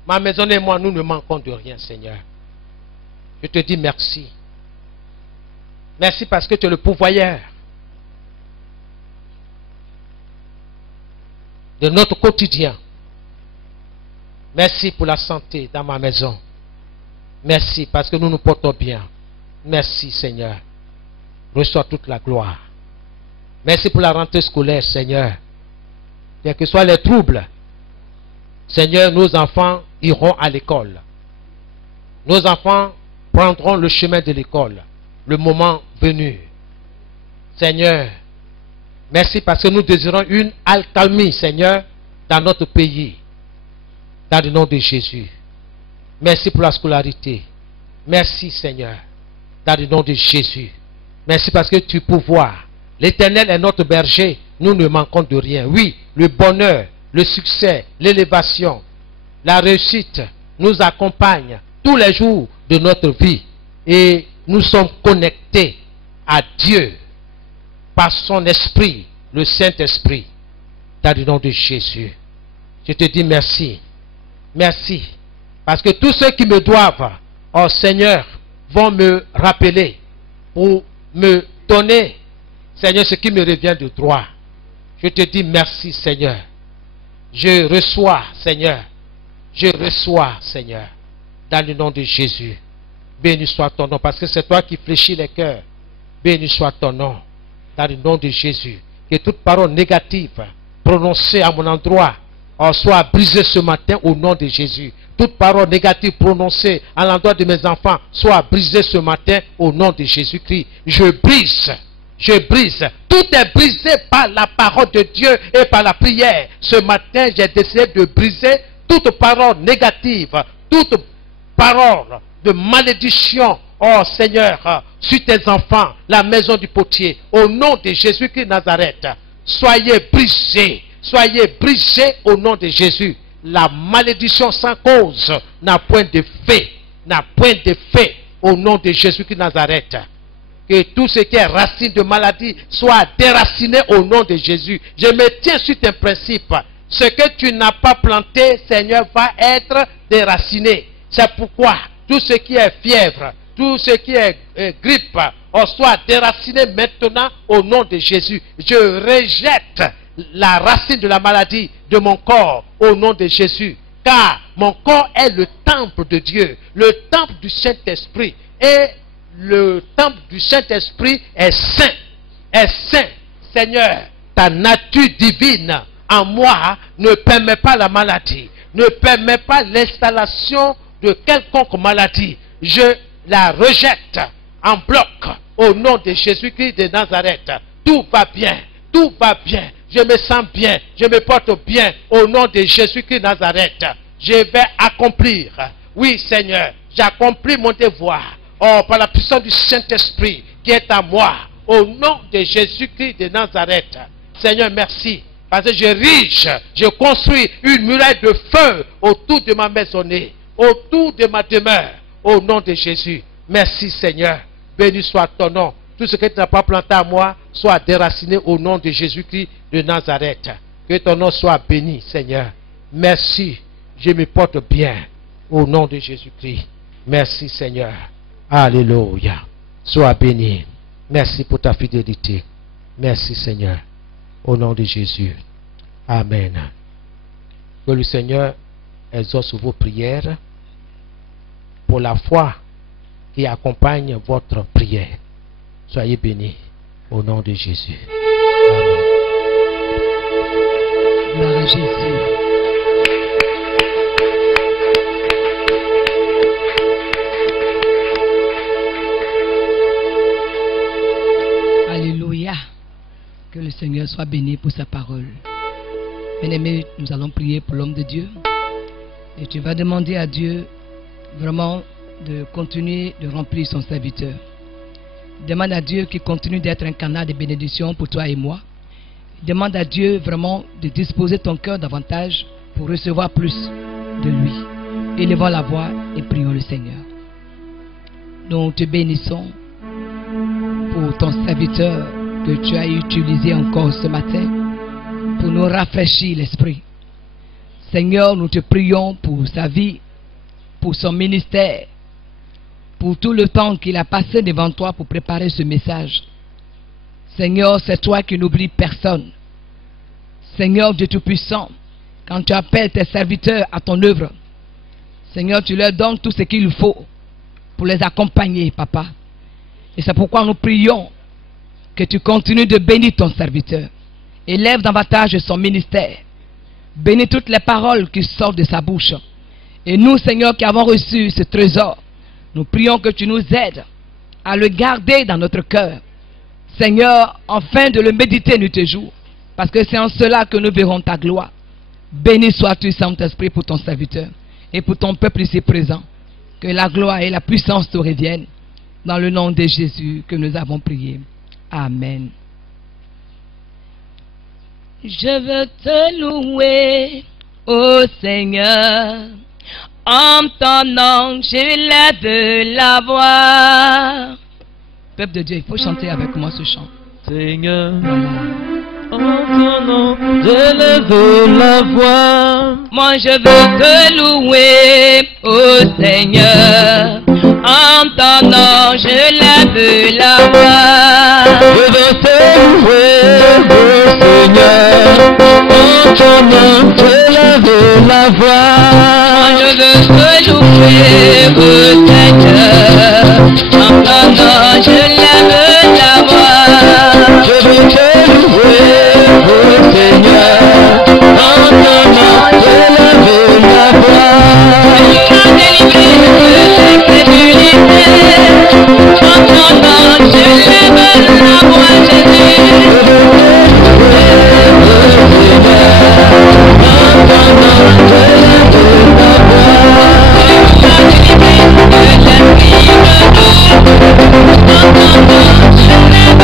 Ma maisonnée et moi, nous ne manquons de rien, Seigneur. Je te dis merci. Merci parce que tu es le pourvoyeur de notre quotidien. Merci pour la santé dans ma maison. Merci parce que nous nous portons bien. Merci, Seigneur. Reçois toute la gloire. Merci pour la rentrée scolaire, Seigneur. Quels que soient les troubles, Seigneur, nos enfants iront à l'école. Nos enfants prendront le chemin de l'école, le moment venu. Seigneur, merci parce que nous désirons une accalmie, Seigneur, dans notre pays. Dans le nom de Jésus. Merci pour la scolarité. Merci, Seigneur, dans le nom de Jésus. Merci parce que tu pouvoir. L'Éternel est notre berger. Nous ne manquons de rien. Oui, le bonheur, le succès, l'élévation, la réussite nous accompagnent tous les jours de notre vie. Et nous sommes connectés à Dieu par son esprit, le Saint-Esprit, dans le nom de Jésus. Je te dis merci. Merci. Parce que tous ceux qui me doivent, oh Seigneur, vont me rappeler pour me donner, Seigneur, ce qui me revient de droit. Je te dis merci, Seigneur. Je reçois, Seigneur. Je reçois, Seigneur, dans le nom de Jésus. Béni soit ton nom, parce que c'est toi qui fléchis les cœurs. Béni soit ton nom, dans le nom de Jésus. Que toute parole négative prononcée à mon endroit soit brisée ce matin au nom de Jésus. Toute parole négative prononcée à l'endroit de mes enfants soit brisée ce matin au nom de Jésus-Christ. Je brise. Je brise. Tout est brisé par la parole de Dieu et par la prière. Ce matin, j'ai décidé de briser toute parole négative, toute parole de malédiction, oh Seigneur, sur tes enfants, la maison du potier. Au nom de Jésus-Christ de Nazareth, soyez brisés. Soyez brisés au nom de Jésus. La malédiction sans cause n'a point de fait. N'a point de fait au nom de Jésus-Christ de Nazareth. Que tout ce qui est racine de maladie soit déraciné au nom de Jésus. Je me tiens sur tes principes. Ce que tu n'as pas planté, Seigneur, va être déraciné. C'est pourquoi tout ce qui est fièvre, tout ce qui est grippe, soit déraciné maintenant au nom de Jésus. Je rejette la racine de la maladie de mon corps au nom de Jésus. Car mon corps est le temple de Dieu, le temple du Saint-Esprit. Et le temple du Saint-Esprit est saint. Est saint. Seigneur, ta nature divine en moi ne permet pas la maladie, ne permet pas l'installation de quelconque maladie. Je la rejette en bloc au nom de Jésus-Christ de Nazareth. Tout va bien, tout va bien. Je me sens bien, je me porte bien au nom de Jésus-Christ de Nazareth. Je vais accomplir, oui Seigneur, j'accomplis mon devoir, par la puissance du Saint-Esprit qui est à moi, au nom de Jésus-Christ de Nazareth. Seigneur, merci, parce que je construis une muraille de feu autour de ma maisonnée, autour de ma demeure, au nom de Jésus. Merci Seigneur, béni soit ton nom. Tout ce que tu n'as pas planté à moi soit déraciné au nom de Jésus-Christ de Nazareth. Que ton nom soit béni, Seigneur. Merci. Je me porte bien au nom de Jésus-Christ. Merci, Seigneur. Alléluia. Sois béni. Merci pour ta fidélité. Merci, Seigneur. Au nom de Jésus. Amen. Que le Seigneur exauce vos prières pour la foi qui accompagne votre prière. Soyez bénis au nom de Jésus. Amen. Gloire à Jésus. Alléluia. Que le Seigneur soit béni pour sa parole. Bien-aimés, nous allons prier pour l'homme de Dieu. Et tu vas demander à Dieu vraiment de continuer de remplir son serviteur. Demande à Dieu qu'il continue d'être un canal de bénédiction pour toi et moi. Demande à Dieu vraiment de disposer ton cœur davantage pour recevoir plus de lui. Élevons la voix et prions le Seigneur. Nous te bénissons pour ton serviteur que tu as utilisé encore ce matin pour nous rafraîchir l'esprit. Seigneur, nous te prions pour sa vie, pour son ministère, pour tout le temps qu'il a passé devant toi pour préparer ce message. Seigneur, c'est toi qui n'oublies personne. Seigneur Dieu Tout-Puissant, quand tu appelles tes serviteurs à ton œuvre, Seigneur, tu leur donnes tout ce qu'il faut pour les accompagner, Papa. Et c'est pourquoi nous prions que tu continues de bénir ton serviteur. Élève davantage son ministère. Bénis toutes les paroles qui sortent de sa bouche. Et nous, Seigneur, qui avons reçu ce trésor, nous prions que tu nous aides à le garder dans notre cœur. Seigneur, afin de le méditer nuit et jour, parce que c'est en cela que nous verrons ta gloire. Béni sois-tu, Saint-Esprit, pour ton serviteur et pour ton peuple ici présent. Que la gloire et la puissance te reviennent. Dans le nom de Jésus que nous avons prié. Amen. Je veux te louer, ô Seigneur. En ton nom, je lève la voix. Peuple de Dieu, il faut chanter avec moi ce chant. Seigneur, en ton nom, je lève la voix. Moi je veux te louer, ô Seigneur. En ton nom, je lève la voix. Je veux te louer, ô Seigneur. En ton nom, je lève la voix. Je veux te louer, ô Seigneur. En ton nom, je lève la voix. Je veux te louer, ô Seigneur. En ton nom, je lève la voix. Tu m'as délivré de l'incrédulité. En ton nom, je lève la voix, Jésus. Je veux te louer, ô Seigneur. En ton nom, je lève la voix. Tu m'as délivré de l'esprit de doute. En ton nom, je lève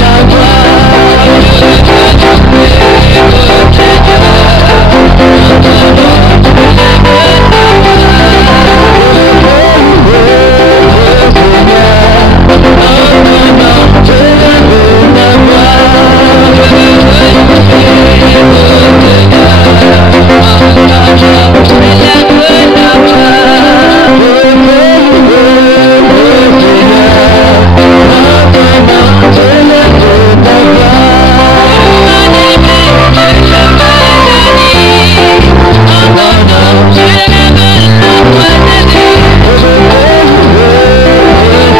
la voix, Jésus. Je veux te louer, ô Seigneur. En ton nom, je lève la voix.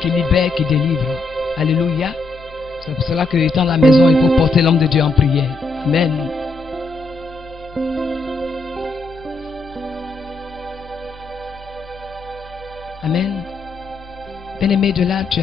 Qui libère, qui délivre. Alléluia. C'est pour cela que étant à la maison, il faut porter l'homme de Dieu en prière. Amen. Amen. Bien-aimé, de là, tu as